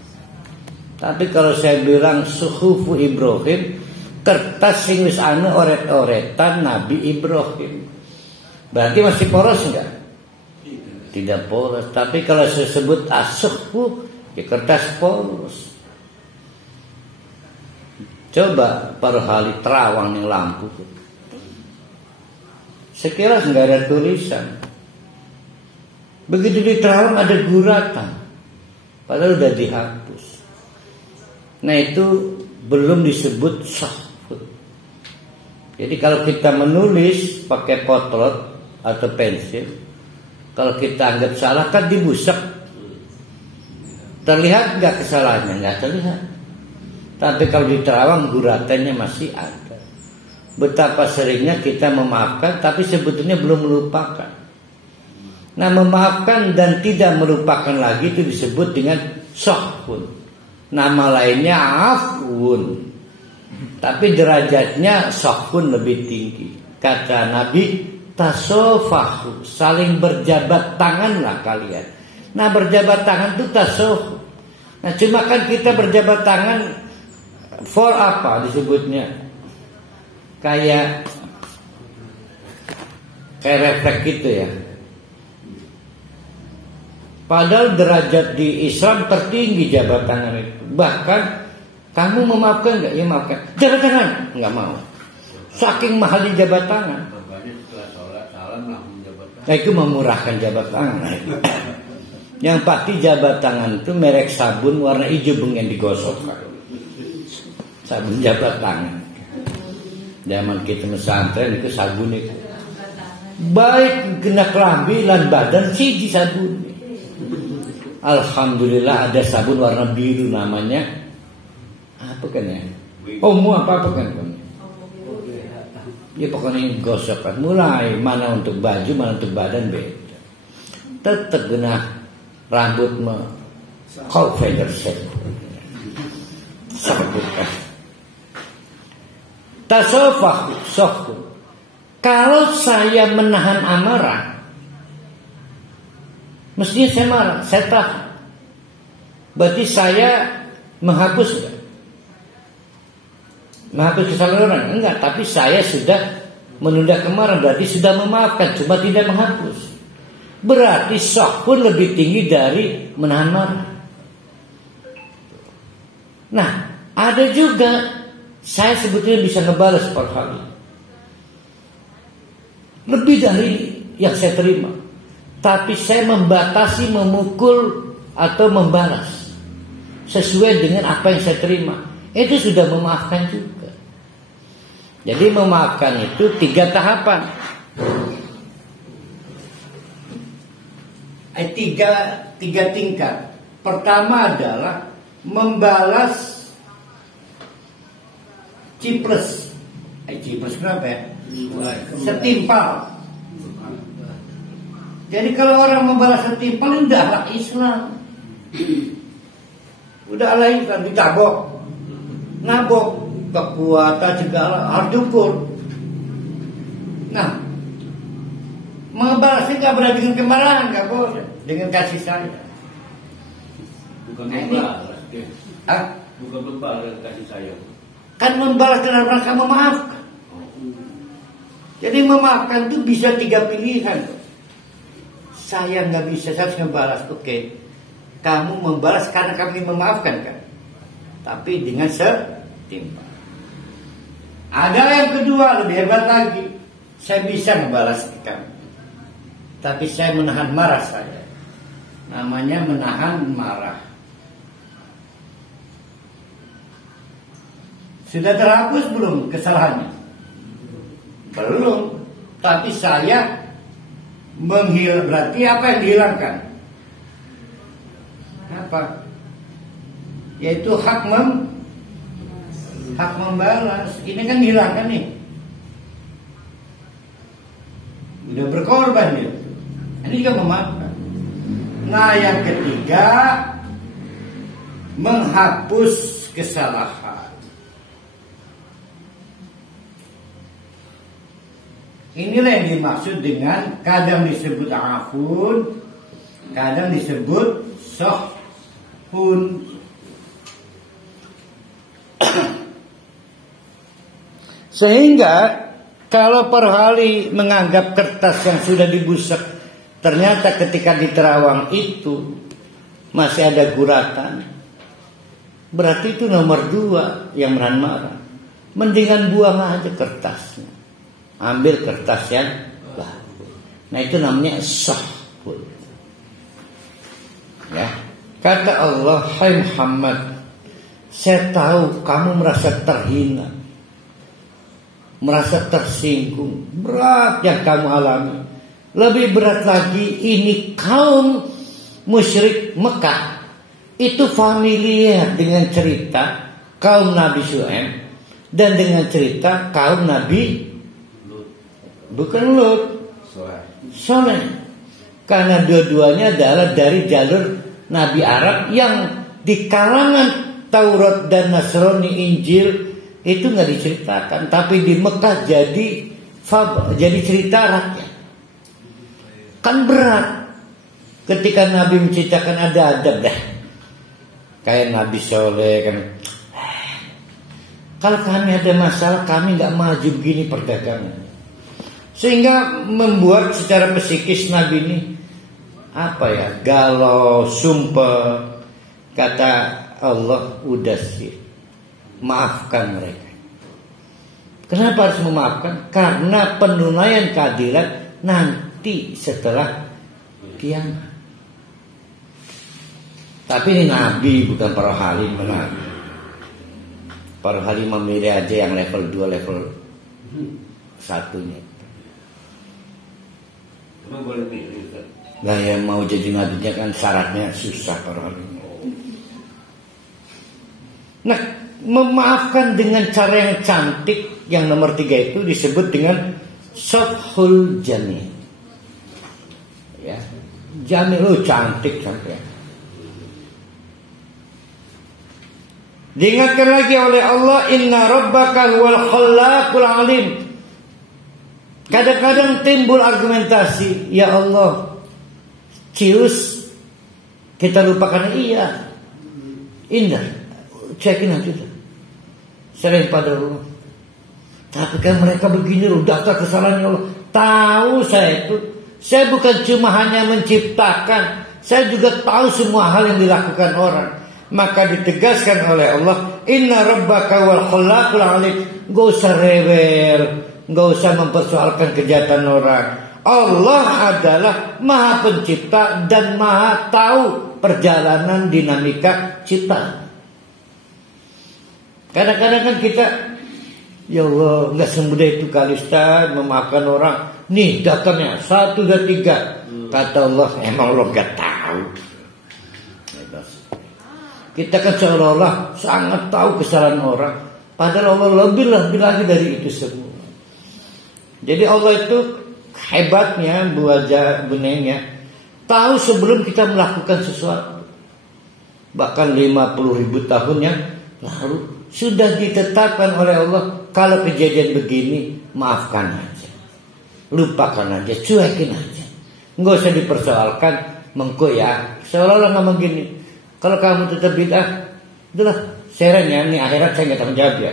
Tapi kalau saya bilang suhufu Ibrahim, kertas sing wis anu oret-oretan Nabi Ibrahim, berarti masih poros enggak? Tidak poros. Tapi kalau saya sebut asuhfu, ya kertas poros. Coba para hali terawang yang lampu, sekilas enggak ada tulisan. Begitu diterawang ada guratan, padahal udah dihapus. Nah itu belum disebut sahfut. Jadi kalau kita menulis pakai potlot atau pensil, kalau kita anggap salah kan dibusak. Terlihat nggak kesalahannya? Nggak terlihat. Tapi kalau diterawang guratannya masih ada. Betapa seringnya kita memaafkan, tapi sebetulnya belum melupakan. Nah memaafkan dan tidak melupakan lagi itu disebut dengan sahfun. Nama lainnya afun, tapi derajatnya sahfun lebih tinggi. Kata Nabi, tasofahu, saling berjabat tanganlah kalian. Nah berjabat tangan itu tasof. Nah cuma kan kita berjabat tangan for apa disebutnya? Kayak refleks gitu ya. Padahal derajat di Islam tertinggi jabat tangan itu. Bahkan kamu memaafkan nggak? Ya maafkan. Jabat tangan nggak mau. Saking mahal di jabat tangan. Nah itu memurahkan jabat tangan. Yang pasti jabat tangan itu merek sabun warna hijau yang digosok. Sabun jabat tangan. Zaman kita pesantren itu sabun itu. Baik kena kelambi lan badan siji sabun. Alhamdulillah ada sabun warna biru namanya apa kan ya? Omo apa kan? Ya pokoknya gosokkan. Mulai mana untuk baju, mana untuk badan beda. Tetap kena rambut kau feather set. Sabun. Tasawuf sohku. Kalau saya menahan amarah, mestinya saya marah, saya tahan. Berarti saya menghapus kesalahan orang? Enggak, tapi saya sudah menunda kemarahan, berarti sudah memaafkan, cuma tidak menghapus. Berarti soh pun lebih tinggi dari menahan marah. Nah, ada juga saya sebetulnya bisa ngebalas per hari. Lebih dari yang saya terima. Tapi saya membatasi memukul atau membalas sesuai dengan apa yang saya terima. Itu sudah memaafkan juga. Jadi memaafkan itu 3 tahapan. Tiga tingkat. Pertama adalah membalas ciples. Ciples kenapa ya? Setimpal. Jadi kalau orang membalas setimpal, udahlah Islam. Udahlah Islam, ditabok, nabok, kekuatan segala harus diukur. Nah, membalasnya nggak berarti dengan kemarahan, nggak boleh, dengan kasih sayang. Bukan membalas, bukan membalas kasih sayang. Kan membalas dengan rasa memaafkan. Jadi memaafkan itu bisa 3 pilihan. Saya nggak bisa, saya harus membalas. Oke, kamu membalas karena kami memaafkan kan? Tapi dengan setimpal. Ada yang kedua lebih hebat lagi. Saya bisa membalas ke kamu, tapi saya menahan marah saya. Namanya menahan marah. Sudah terhapus belum kesalahannya? Belum. Tapi saya menghilang. Berarti apa yang dihilangkan? Apa? Yaitu hak membalas. Ini kan dihilangkan nih. Udah berkorban dia. Ini juga memaafkan. Nah, yang ketiga, menghapus kesalahan. Inilah yang dimaksud dengan kadang disebut afun, kadang disebut sohun. Sehingga kalau per hari menganggap kertas yang sudah dibusek, ternyata ketika di terawang itu masih ada guratan, berarti itu nomor 2 yang menahan marah. Mendingan buang aja kertasnya, ambil kertas yang baru. Nah itu namanya sohun. Ya, kata Allah, hai Muhammad, saya tahu kamu merasa terhina, merasa tersinggung, berat yang kamu alami. Lebih berat lagi, ini kaum musyrik Mekah itu familiar dengan cerita kaum Nabi Syuaib dan dengan cerita kaum Nabi Lut, Soleh. Karena dua-duanya adalah dari jalur Nabi Arab yang di kalangan Taurat dan Nasrani Injil itu nggak diceritakan, tapi di Mekah jadi cerita rakyat. Kan berat ketika Nabi menceritakan ada adab dah. Kayak Nabi Soleh kan. Kalau kami ada masalah, kami nggak maju begini perdagangan. Sehingga membuat secara psikis Nabi ini galau, sumpah. Kata Allah, udah sih, maafkan mereka. Kenapa harus memaafkan? Karena penunaian keadilan nanti setelah kiamat. Tapi ini Nabi, bukan para halim. Para halim memilih aja yang level 2, level satunya. Emang boleh milih Ustaz? Nah yang mau jadi nabinya kan syaratnya susah orang ini. Nah, memaafkan dengan cara yang cantik, yang nomor 3 itu disebut dengan Safhul Jamil. Ya, Jamil cantik sampai. Diingatkan lagi oleh Allah, Inna Rabbaka huwal khallaqul alim. Kadang-kadang timbul argumentasi, ya Allah, cius kita lupakan, iya, indah, cekin aja itu, sering pada Allah. Tapi kan mereka begini loh, daftar kesalahannya Allah. Tahu saya itu, saya bukan cuma hanya menciptakan, saya juga tahu semua hal yang dilakukan orang. Maka ditegaskan oleh Allah, Inna Rabbaka wal khallaqul alim. Gak usah rewel, gak usah mempersoalkan kejahatan orang. Allah adalah Maha Pencipta dan Maha Tahu perjalanan dinamika ciptaan. Kadang-kadang kan kita, ya Allah, gak semudah itu kali Ustaz memaafkan orang. Nih daftarnya 1, 2, 3. Kata Allah, emang Allah gak tahu. Kita kan seolah-olah sangat tahu kesalahan orang, padahal Allah lebih lagi dari itu semua. Jadi Allah itu hebatnya, bunenya tahu sebelum kita melakukan sesuatu. Bahkan 50.000 tahun yang lalu sudah ditetapkan oleh Allah, kalau kejadian begini maafkan aja, lupakan aja, cuekin aja, nggak usah dipersoalkan, mengkoyak seolah-olah ngomong gini. Kalau kamu tetap bid'ah, itulah serenya nih akhirat saya nggak tanggung jawab ya.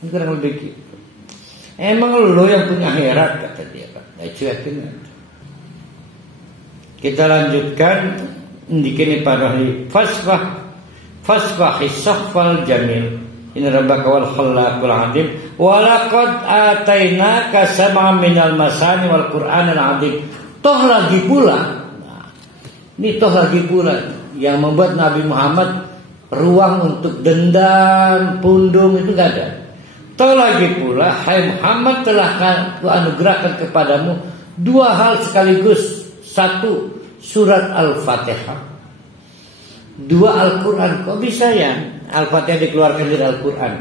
Ini kurang lebih gitu. Emang lo yang punya akhirat, kata dia kan. Nah, cuekin. Kita lanjutkan dikini pada hari fasfah safal jamil. Ini Rabbaka wal khallaqul adim. Walaqad atainaka sab'an minal masani wal Qur'anil azim. Toh lagi pula. Nah, ini toh lagi pula yang membuat Nabi Muhammad ruang untuk dendam, pundung itu gak ada. Tahu lagi pula, hai Muhammad, telah kuanugerahkan kepadamu 2 hal sekaligus. 1, surat Al-Fatihah. 2, Al-Quran. Kok bisa ya Al-Fatihah dikeluarkan dari Al-Quran?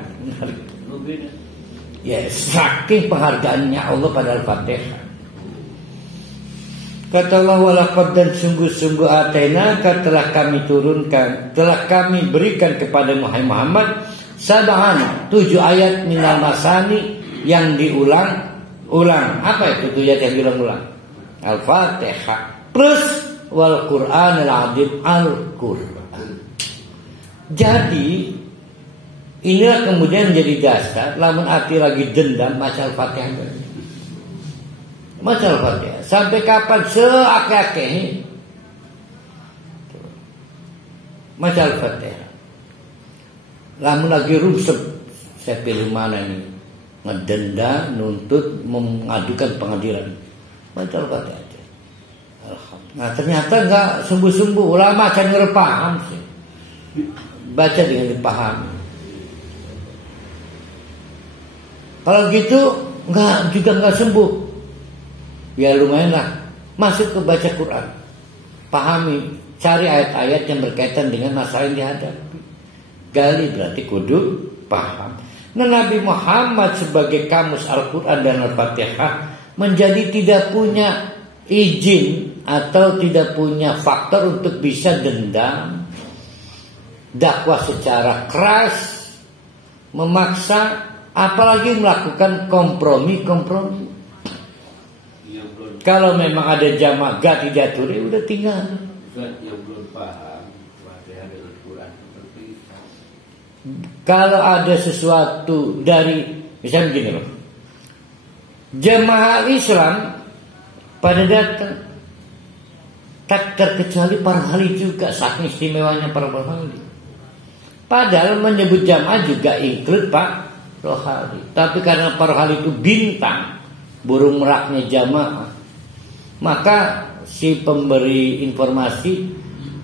Ya, saking penghargaannya Allah pada Al-Fatihah. Kata Allah, walaqad dan sungguh-sungguh atainaka telah kami turunkan, telah kami berikan kepada Muhammad 7 ayat minal masani yang diulang-ulang. Apa itu 7 ayat yang diulang-ulang? Al-Fatihah plus wal Qur'anil azim, Al-Qur'an. Jadi inilah kemudian menjadi dasar lamun hati lagi dendam baca Al-Fatihah. Baca Al-Fatihah sampai kapan seakeh-akeh baca Al-Fatihah. Lamun lagi rusuh, saya pilih mana ini, ngedenda, nuntut, mengadukan pengadilan, baca Al-Fatihah aja. Alhamdulillah. Nah ternyata nggak sungguh-sungguh, ulama kan ngerepaham sih, baca dengan dipahami. Kalau gitu nggak sembuh. Ya lumayan lah, masuk ke baca Quran, pahami, cari ayat-ayat yang berkaitan dengan masalah yang dihadapi. Gali berarti kudu paham. Nah Nabi Muhammad sebagai kamus Al-Quran dan Al-Fatihah menjadi tidak punya izin atau tidak punya faktor untuk bisa dendam, dakwah secara keras, memaksa, apalagi melakukan kompromi. Kalau memang ada jamaah gak tidak turi, udah tinggal. Yang belum paham Fatihah dan Al-Quran seperti itu. Kalau ada sesuatu dari, misalnya begini loh, jamaah Islam pada datang, tak terkecuali para wali juga, saking istimewanya para wali. Padahal menyebut jamaah juga include Pak Rohali. Tapi karena para wali itu bintang, burung meraknya jamaah, maka si pemberi informasi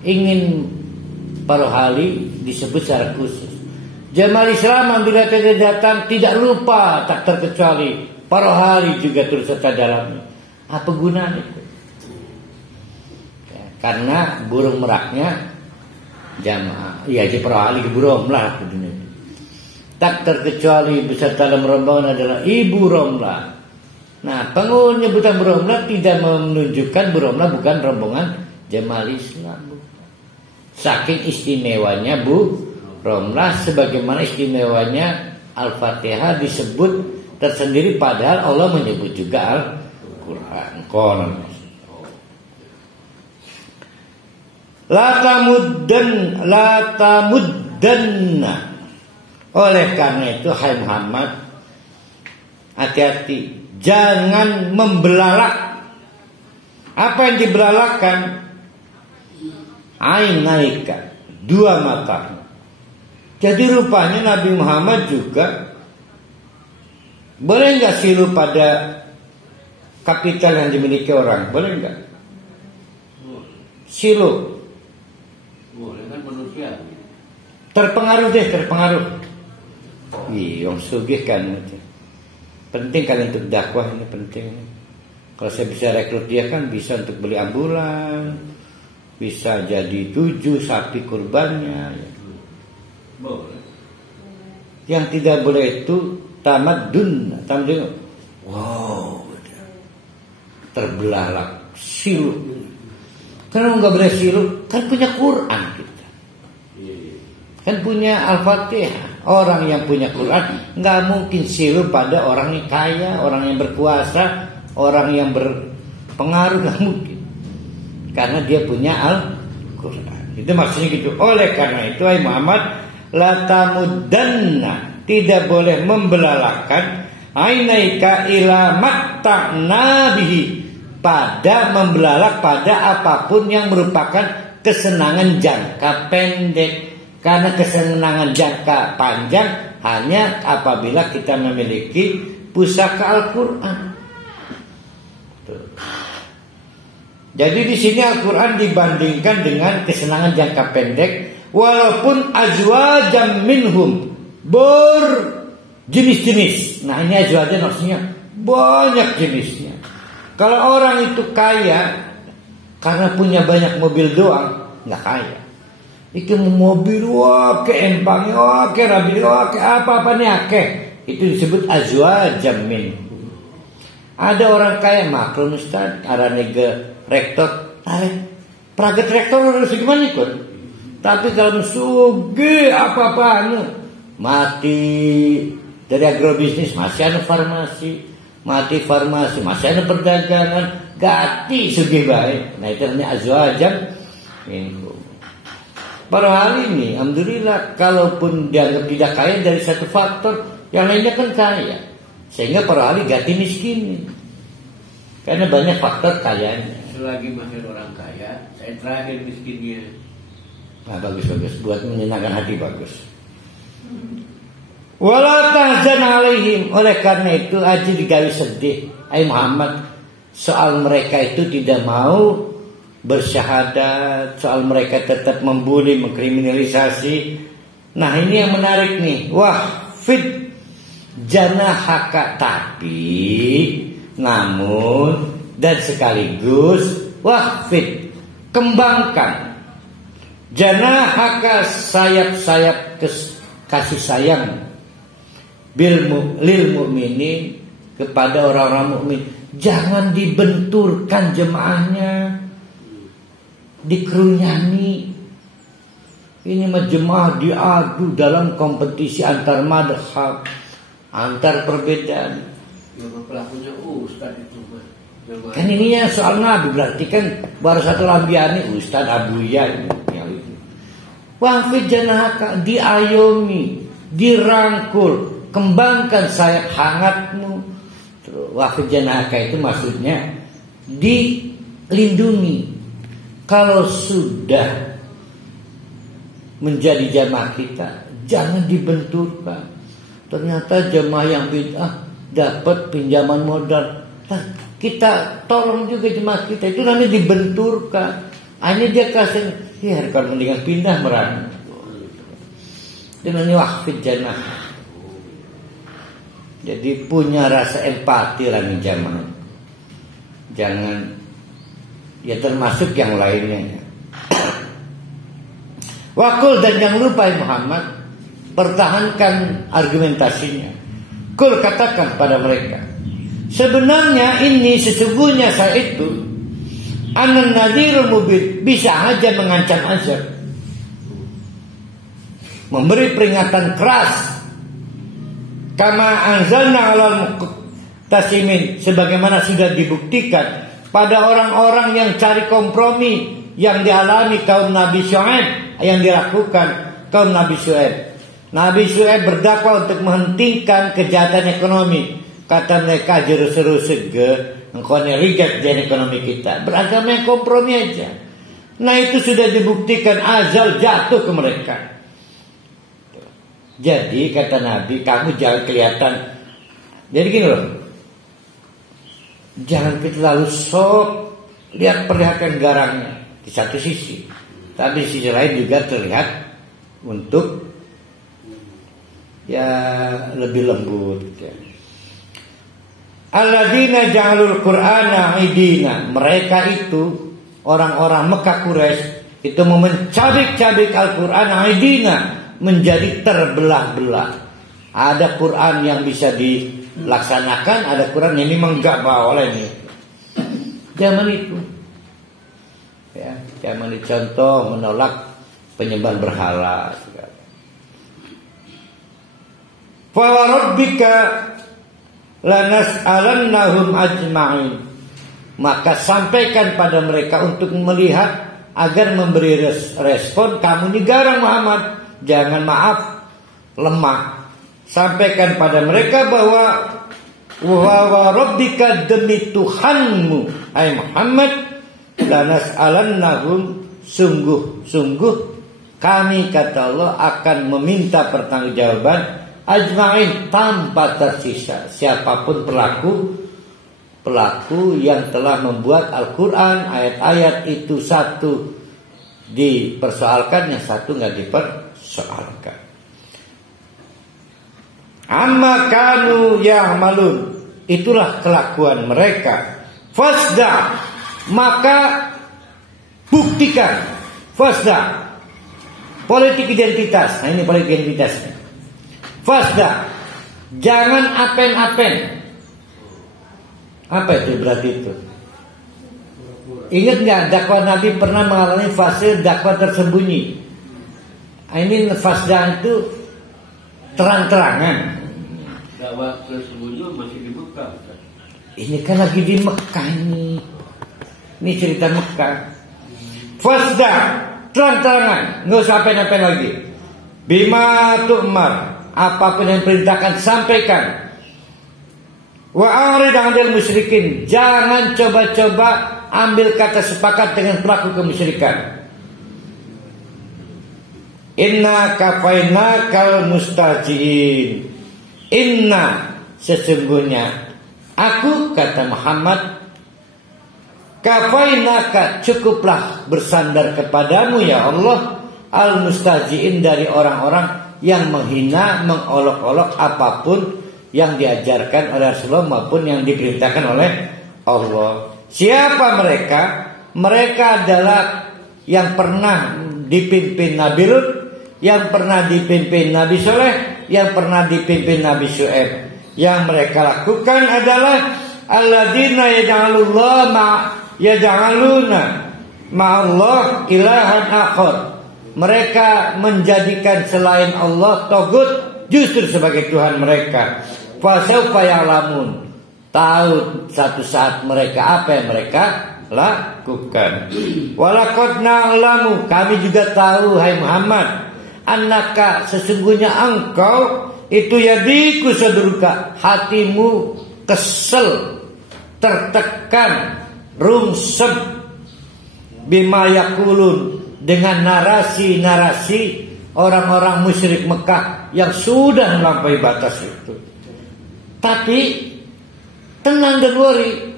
ingin para wali disebut secara khusus. Jamaah Islam bila tidak datang tidak lupa tak terkecuali para ahli juga turut serta dalamnya. Apa gunanya itu? Ya, karena burung meraknya jamaah, ya di para ahli burung lah dunia. Tak terkecuali beserta dalam rombongan adalah ibu Romlah. Nah, penyebutan Bu Romlah tidak menunjukkan Bu Romlah bukan rombongan jamaah Islam. Saking istimewanya Bu Romlah, sebagaimana istimewanya Al-Fatihah disebut tersendiri, padahal Allah menyebut juga Al-Quran. La tamuddanna. Oleh karena itu, hai Muhammad, hati-hati, jangan membelalak. Apa yang dibelalakkan? Ainaika, dua mata. Jadi rupanya Nabi Muhammad juga boleh nggak silu pada kapital yang dimiliki orang? Boleh nggak? Silu. Boleh kan manusia. Terpengaruh. Yang sugih kan. Penting kan untuk dakwah, ini penting. Kalau saya bisa rekrut dia kan bisa untuk beli ambulan, bisa jadi 7 sapi kurbannya. Boleh. Yang tidak boleh itu tamadun. Wow, terbelalak, silu. Karena nggak boleh silu, kan punya Quran kita, kan punya Al-Fatihah. Orang yang punya Quran nggak mungkin silu pada orang yang kaya, orang yang berkuasa, orang yang berpengaruh, nggak mungkin. Karena dia punya Al-Quran. Itu maksudnya gitu. Oleh karena itu, hai Muhammad, la tamuddanna, tidak boleh membelalakkan ainaika ila matta'na bihi, pada membelalak pada apapun yang merupakan kesenangan jangka pendek. Karena kesenangan jangka panjang hanya apabila kita memiliki pusaka Al-Quran. Jadi di sini Al-Quran dibandingkan dengan kesenangan jangka pendek, walaupun azwajam minhum, berjenis-jenis. Nah, ini azwajam maksudnya banyak jenisnya. Kalau orang itu kaya karena punya banyak mobil doang, nggak kaya. Iki mobil wake empangnya wake rabi wake apa nih akeh, itu disebut azwajam min. Ada orang kaya maklum Ustaz, aranege rektor, praget rektor harus gimana ikut. Tapi kalau suge apa-apanya mati dari agrobisnis, masih ada farmasi, mati farmasi, masih ada perdagangan, gati suge baik. Nah itu namanya azwajam min. Para hal ini, alhamdulillah, kalaupun dianggap tidak kaya dari satu faktor, yang lainnya kan kaya, sehingga para ahli ganti miskin. Karena banyak faktor kayanya. Selagi masih orang kaya, saya terakhir miskinnya. Nah, bagus, buat menyenangkan hati bagus. Wala tahzan alaihim, oleh karena itu aja digawe sedih, hai Muhammad, soal mereka itu tidak mau bersyahadat, soal mereka tetap membuli, mengkriminalisasi. Nah ini yang menarik nih. Wah, fit janahaka, tapi namun dan sekaligus wah fit, kembangkan janahaka, sayap-sayap kasih sayang lil mu'minin, kepada orang-orang mukmin. Jangan dibenturkan jemaahnya, dikerunyani. Ini mah jemaah diadu dalam kompetisi antar madhab, antar perbedaan. Yang pelakunya Ustaz itu mah. Kan ini ya soal Nabi, berarti kan baru satu lambiani Ustaz Abuya yang itu. Wafid janahaka, diayomi, dirangkul, kembangkan sayap hangatmu. Wafid janahaka itu maksudnya dilindungi. Kalau sudah menjadi jamaah kita, jangan dibenturkan. Ternyata jamaah yang bid'ah dapat pinjaman modal, kita tolong juga jemaah kita, itu namanya dibenturkan. Hanya dia kasih, ya kalau mendingan pindah merana. Dia namanya waqfid janah. Jadi punya rasa empati lah nih jamaah. Jangan, ya termasuk yang lainnya. Wakul, dan jangan lupa Muhammad, pertahankan argumentasinya. Kul, katakan pada mereka, sebenarnya ini, sesungguhnya saya itu anan nadhirul mubin, bisa aja mengancam azab, memberi peringatan keras. Kama anzalna alal muqtasimin, sebagaimana sudah dibuktikan pada orang-orang yang cari kompromi yang dialami kaum Nabi Syuaib, yang dilakukan kaum Nabi Syuaib. Nabi Syuaib berdakwah untuk menghentikan kejahatan ekonomi. Kata mereka, jeru-seru sege, engkau nerigat jadi ekonomi kita. Beragama yang kompromi aja. Nah itu sudah dibuktikan azal jatuh ke mereka. Jadi kata Nabi, kamu jangan kelihatan. Jadi gini loh, jangan terlalu sok perlihatkan garangnya di satu sisi, tapi di sisi lain juga terlihat untuk ya lebih lembut. Alladzina ja'alul Qur'ana idina, mereka itu orang-orang Mekah Quraisy itu mencabik-cabik Al-Qur'an idina, menjadi terbelah-belah. Ada Quran yang bisa dilaksanakan, ada Quran yang memang gak boleh nih. Zaman itu, ya, zaman itu contoh menolak penyembah berhala. Fa rabbika lanas'alannahum ajma'in, maka sampaikan pada mereka untuk melihat agar memberi respon. Kamu ini garang Muhammad, jangan maaf lemah. Sampaikan pada mereka bahwa wa rabbika, demi Tuhanmu ai Muhammad, lanas'alannahum, sungguh-sungguh kami, kata Allah, akan meminta pertanggungjawaban ajma'in, tanpa tersisa, siapapun pelaku yang telah membuat Al-Quran, ayat-ayat itu satu dipersoalkan, yang satu nggak dipersoalkan. Amma kanu ya'malun, itulah kelakuan mereka. Fasda, maka buktikan. Fasda, politik identitas. Nah ini politik identitasnya. Fasda, jangan apen-apen. Apa itu berarti itu? Ingat nggak dakwah Nabi pernah mengalami fase dakwah tersembunyi? Ini fasda itu terang-terangan. Dakwah tersembunyi masih dibuka. Ini kan lagi di Mekah ini. Ini cerita Mekah. Fasda, terang-terangan, nggak usah apen-apen lagi. Bima tu'mar, apapun yang perintahkan sampaikan. Wa a'rid 'anil musyrikin, jangan coba-coba ambil kata sepakat dengan pelaku kemusyrikan. Inna kafainakal mustajiin, inna, sesungguhnya aku, kata Muhammad, kafainaka, cukuplah bersandar kepadamu ya Allah, al mustajiin, dari orang-orang yang menghina, mengolok-olok apapun yang diajarkan oleh Rasulullah maupun yang diperintahkan oleh Allah. Siapa mereka? Mereka adalah yang pernah dipimpin Nabi Lut, yang pernah dipimpin Nabi Soleh, yang pernah dipimpin Nabi Syuaib. Yang mereka lakukan adalah alladzina yaj'aluna ma'allah ilahan akhar. Mereka menjadikan selain Allah tagut justru sebagai Tuhan mereka. Fasawfa ya'lamun, tahu satu saat mereka apa yang mereka lakukan. Walaqad na'lamu, kami juga tahu hai Muhammad, annaka, sesungguhnya engkau itu yadiku sadruka, hatimu kesel, tertekan, rungsep, bima yakulun, dengan narasi-narasi orang-orang musyrik Mekah yang sudah melampaui batas itu. Tapi tenang dan worry.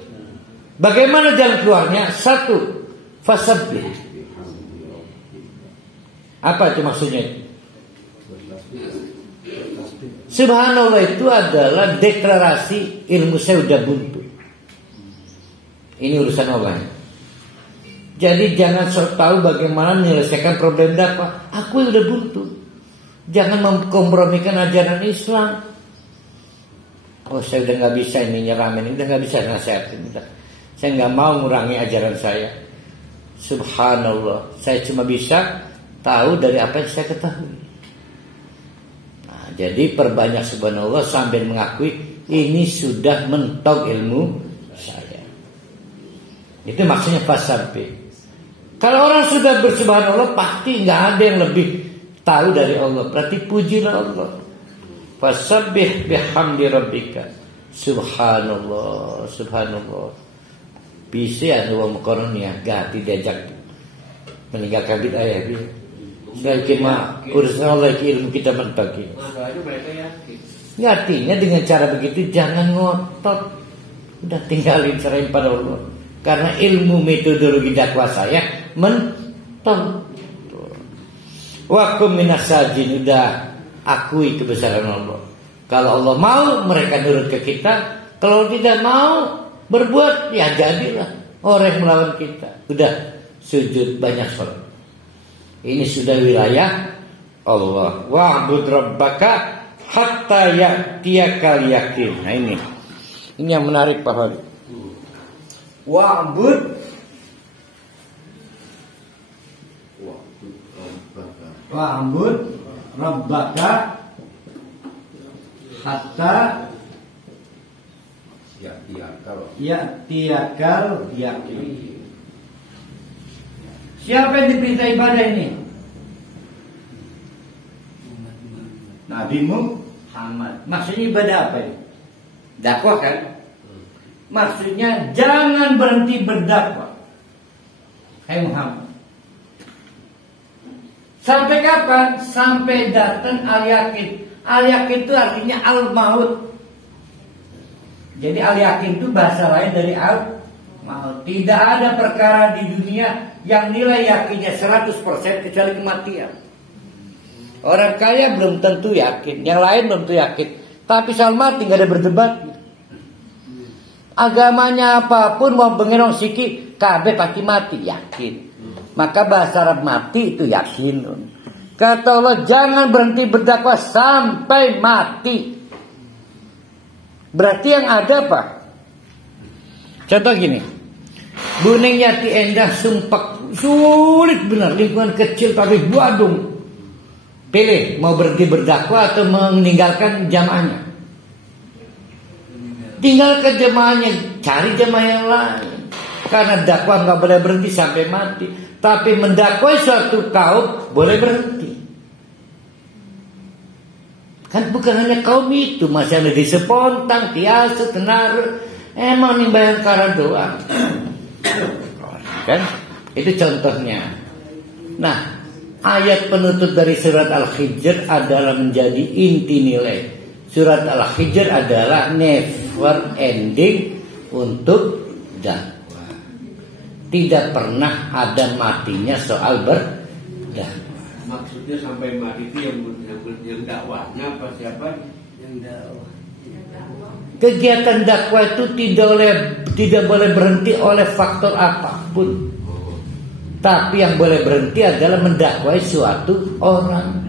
Bagaimana jalan keluarnya? Satu, fasabbih. Apa itu maksudnya? Subhanallah itu adalah deklarasi ilmu saya udah buntu. Ini urusan Allah. Jadi jangan sok tahu bagaimana menyelesaikan problem dakwah. Aku udah buntu. Jangan memkompromikan ajaran Islam. Oh, saya udah nggak bisa ini nyeramin, udah nggak bisa nasihatin. Saya nggak mau ngurangi ajaran saya. Subhanallah, saya cuma bisa tahu dari apa yang saya ketahui. Nah, jadi perbanyak subhanallah sambil mengakui ini sudah mentok ilmu saya. Itu maksudnya fasabbih. Kalau orang sudah bersubhanallah pasti nggak ada yang lebih tahu dari Allah. Berarti pujilah Allah. Fasabbih bihamdi rabbika. Subhanallah, subhanallah. Bisa anu wong koronnya gati diajak meninggalkan bid'ah ya. Saya cuma urusan Allah ilmu kita mentok. Makanya mereka yakin. Ya, artinya dengan cara begitu jangan ngotot. Udah tinggalin serahin pada Allah. Karena ilmu metodologi dakwah saya mentok. Wa kum minas sajin, udah akui kebesaran Allah. Kalau Allah mau mereka nurut ke kita, kalau tidak mau berbuat ya jadilah orang yang melawan kita. Udah sujud banyak sholat. Ini sudah wilayah Allah. Wa'bud rabbaka hatta ya'tiyakal yakin. Nah ini yang menarik Pak Habib. Wa'bud rabbaka hatta ya'tiyakal yakin. Siapa yang diperintah ibadah ini? Nabi Muhammad. Maksudnya ibadah apa ini? Dakwah kan? Maksudnya jangan berhenti berdakwah. Hai Muhammad. Sampai kapan? Sampai datang al-yakin. Al-yakin itu artinya al-maut. Jadi al-yakin itu bahasa lain dari al-maut. Tidak ada perkara di dunia yang nilai yakinnya 100% kecuali kematian. Orang kaya belum tentu yakin, yang lain belum tentu yakin. Tapi soal mati gak ada berdebat. Agamanya apapun mau bengerong siki, kabeh pasti mati, yakin. Maka bahasa Arab mati itu yakin. Kata Allah jangan berhenti berdakwah sampai mati. Berarti yang ada apa? Contoh gini, Buning Yati Endah Sumpak, sulit benar, lingkungan kecil tapi buadung. Pilih mau berhenti berdakwah atau meninggalkan jamaahnya. Tinggalkan jamaahnya, cari jamaah yang lain. Karena dakwah nggak boleh berhenti sampai mati. Tapi mendakwai suatu kaum boleh berhenti. Kan bukan hanya kaum itu, masih ada di Sepontang, Tiasa, Tenaru, emang nih Bayangkara doang. Kan? Itu contohnya. Nah, ayat penutup dari surat Al-Hijr adalah menjadi inti nilai. Surat Al-Hijr adalah never ending untuk dakwah. Tidak pernah ada matinya soal berdakwah. Maksudnya sampai mati itu yang dakwahnya apa siapa? Yang dakwah. Kegiatan dakwah itu tidak boleh berhenti oleh faktor apapun. Tapi yang boleh berhenti adalah mendakwai suatu orang.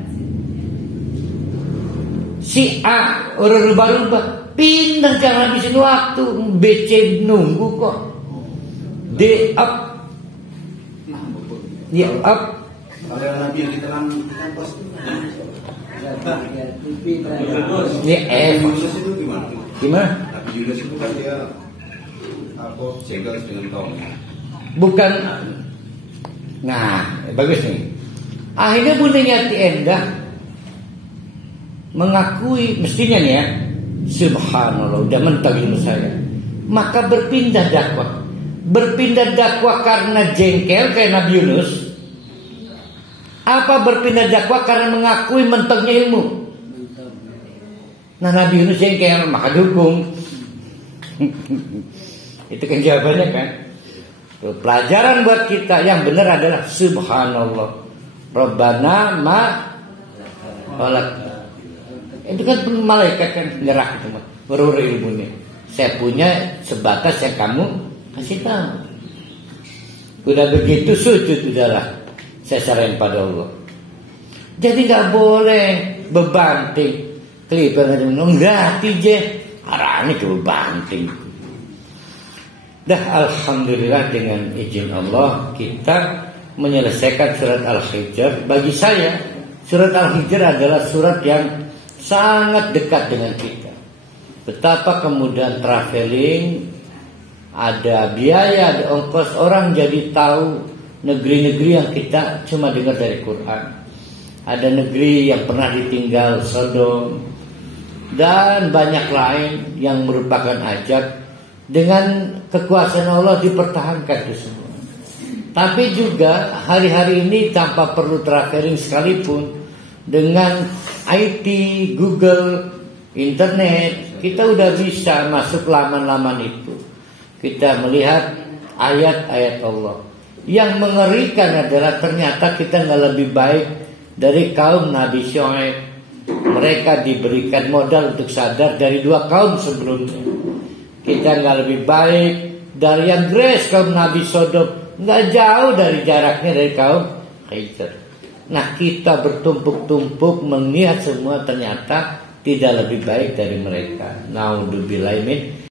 Si A orang rubah-rubah, pindah jangan habisin waktu. BC nunggu kok. D up, ya up. Kalau Nabi yang ditelan pos. Ya Yunus itu gimana? Gimana? Nabi Yunus itu kan dia jengkel dengan kaumnya. Bukan. Nah, bagus nih. Akhirnya Bunda Yati Endah mengakui mestinya nih ya, subhanallah udah mentok ilmu saya. Maka berpindah dakwah. Berpindah dakwah karena jengkel kayak Nabi Yunus. Apa berpindah dakwah karena mengakui mentoknya ilmu? Nah, Nabi Yunus jengkel maka dukung. Itu kan jawabannya kan. Pelajaran buat kita yang benar adalah subhanallah. Rabbana ma khalaq. Itu kan malaikat kan nyerah itu mah. Berurut ilmunya. Saya punya sebatas yang kamu kasih tahu. Udah begitu sujud udahlah. Saya serahin pada Allah. Jadi nggak boleh bebanting. Kelipan enggak tije. Arahnya ke bebanting. Dah alhamdulillah dengan izin Allah kita menyelesaikan surat Al-Hijr. Bagi saya surat Al-Hijr adalah surat yang sangat dekat dengan kita. Betapa kemudian traveling, ada biaya, ada ongkos, orang jadi tahu negeri-negeri yang kita cuma dengar dari Quran. Ada negeri yang pernah ditinggal Sodom dan banyak lain yang merupakan ajab. Dengan kekuasaan Allah dipertahankan itu semua. Tapi juga hari-hari ini tanpa perlu traveling sekalipun, dengan IT, Google, internet, kita udah bisa masuk laman-laman itu. Kita melihat ayat-ayat Allah. Yang mengerikan adalah ternyata kita nggak lebih baik dari kaum Nabi Syuaib. Mereka diberikan modal untuk sadar dari dua kaum sebelumnya. Kita nggak lebih baik dari yang Grace kaum Nabi Sodom, nggak jauh dari jaraknya dari kaum Hijr. Nah kita bertumpuk-tumpuk melihat semua ternyata tidak lebih baik dari mereka. Naudzubillahi min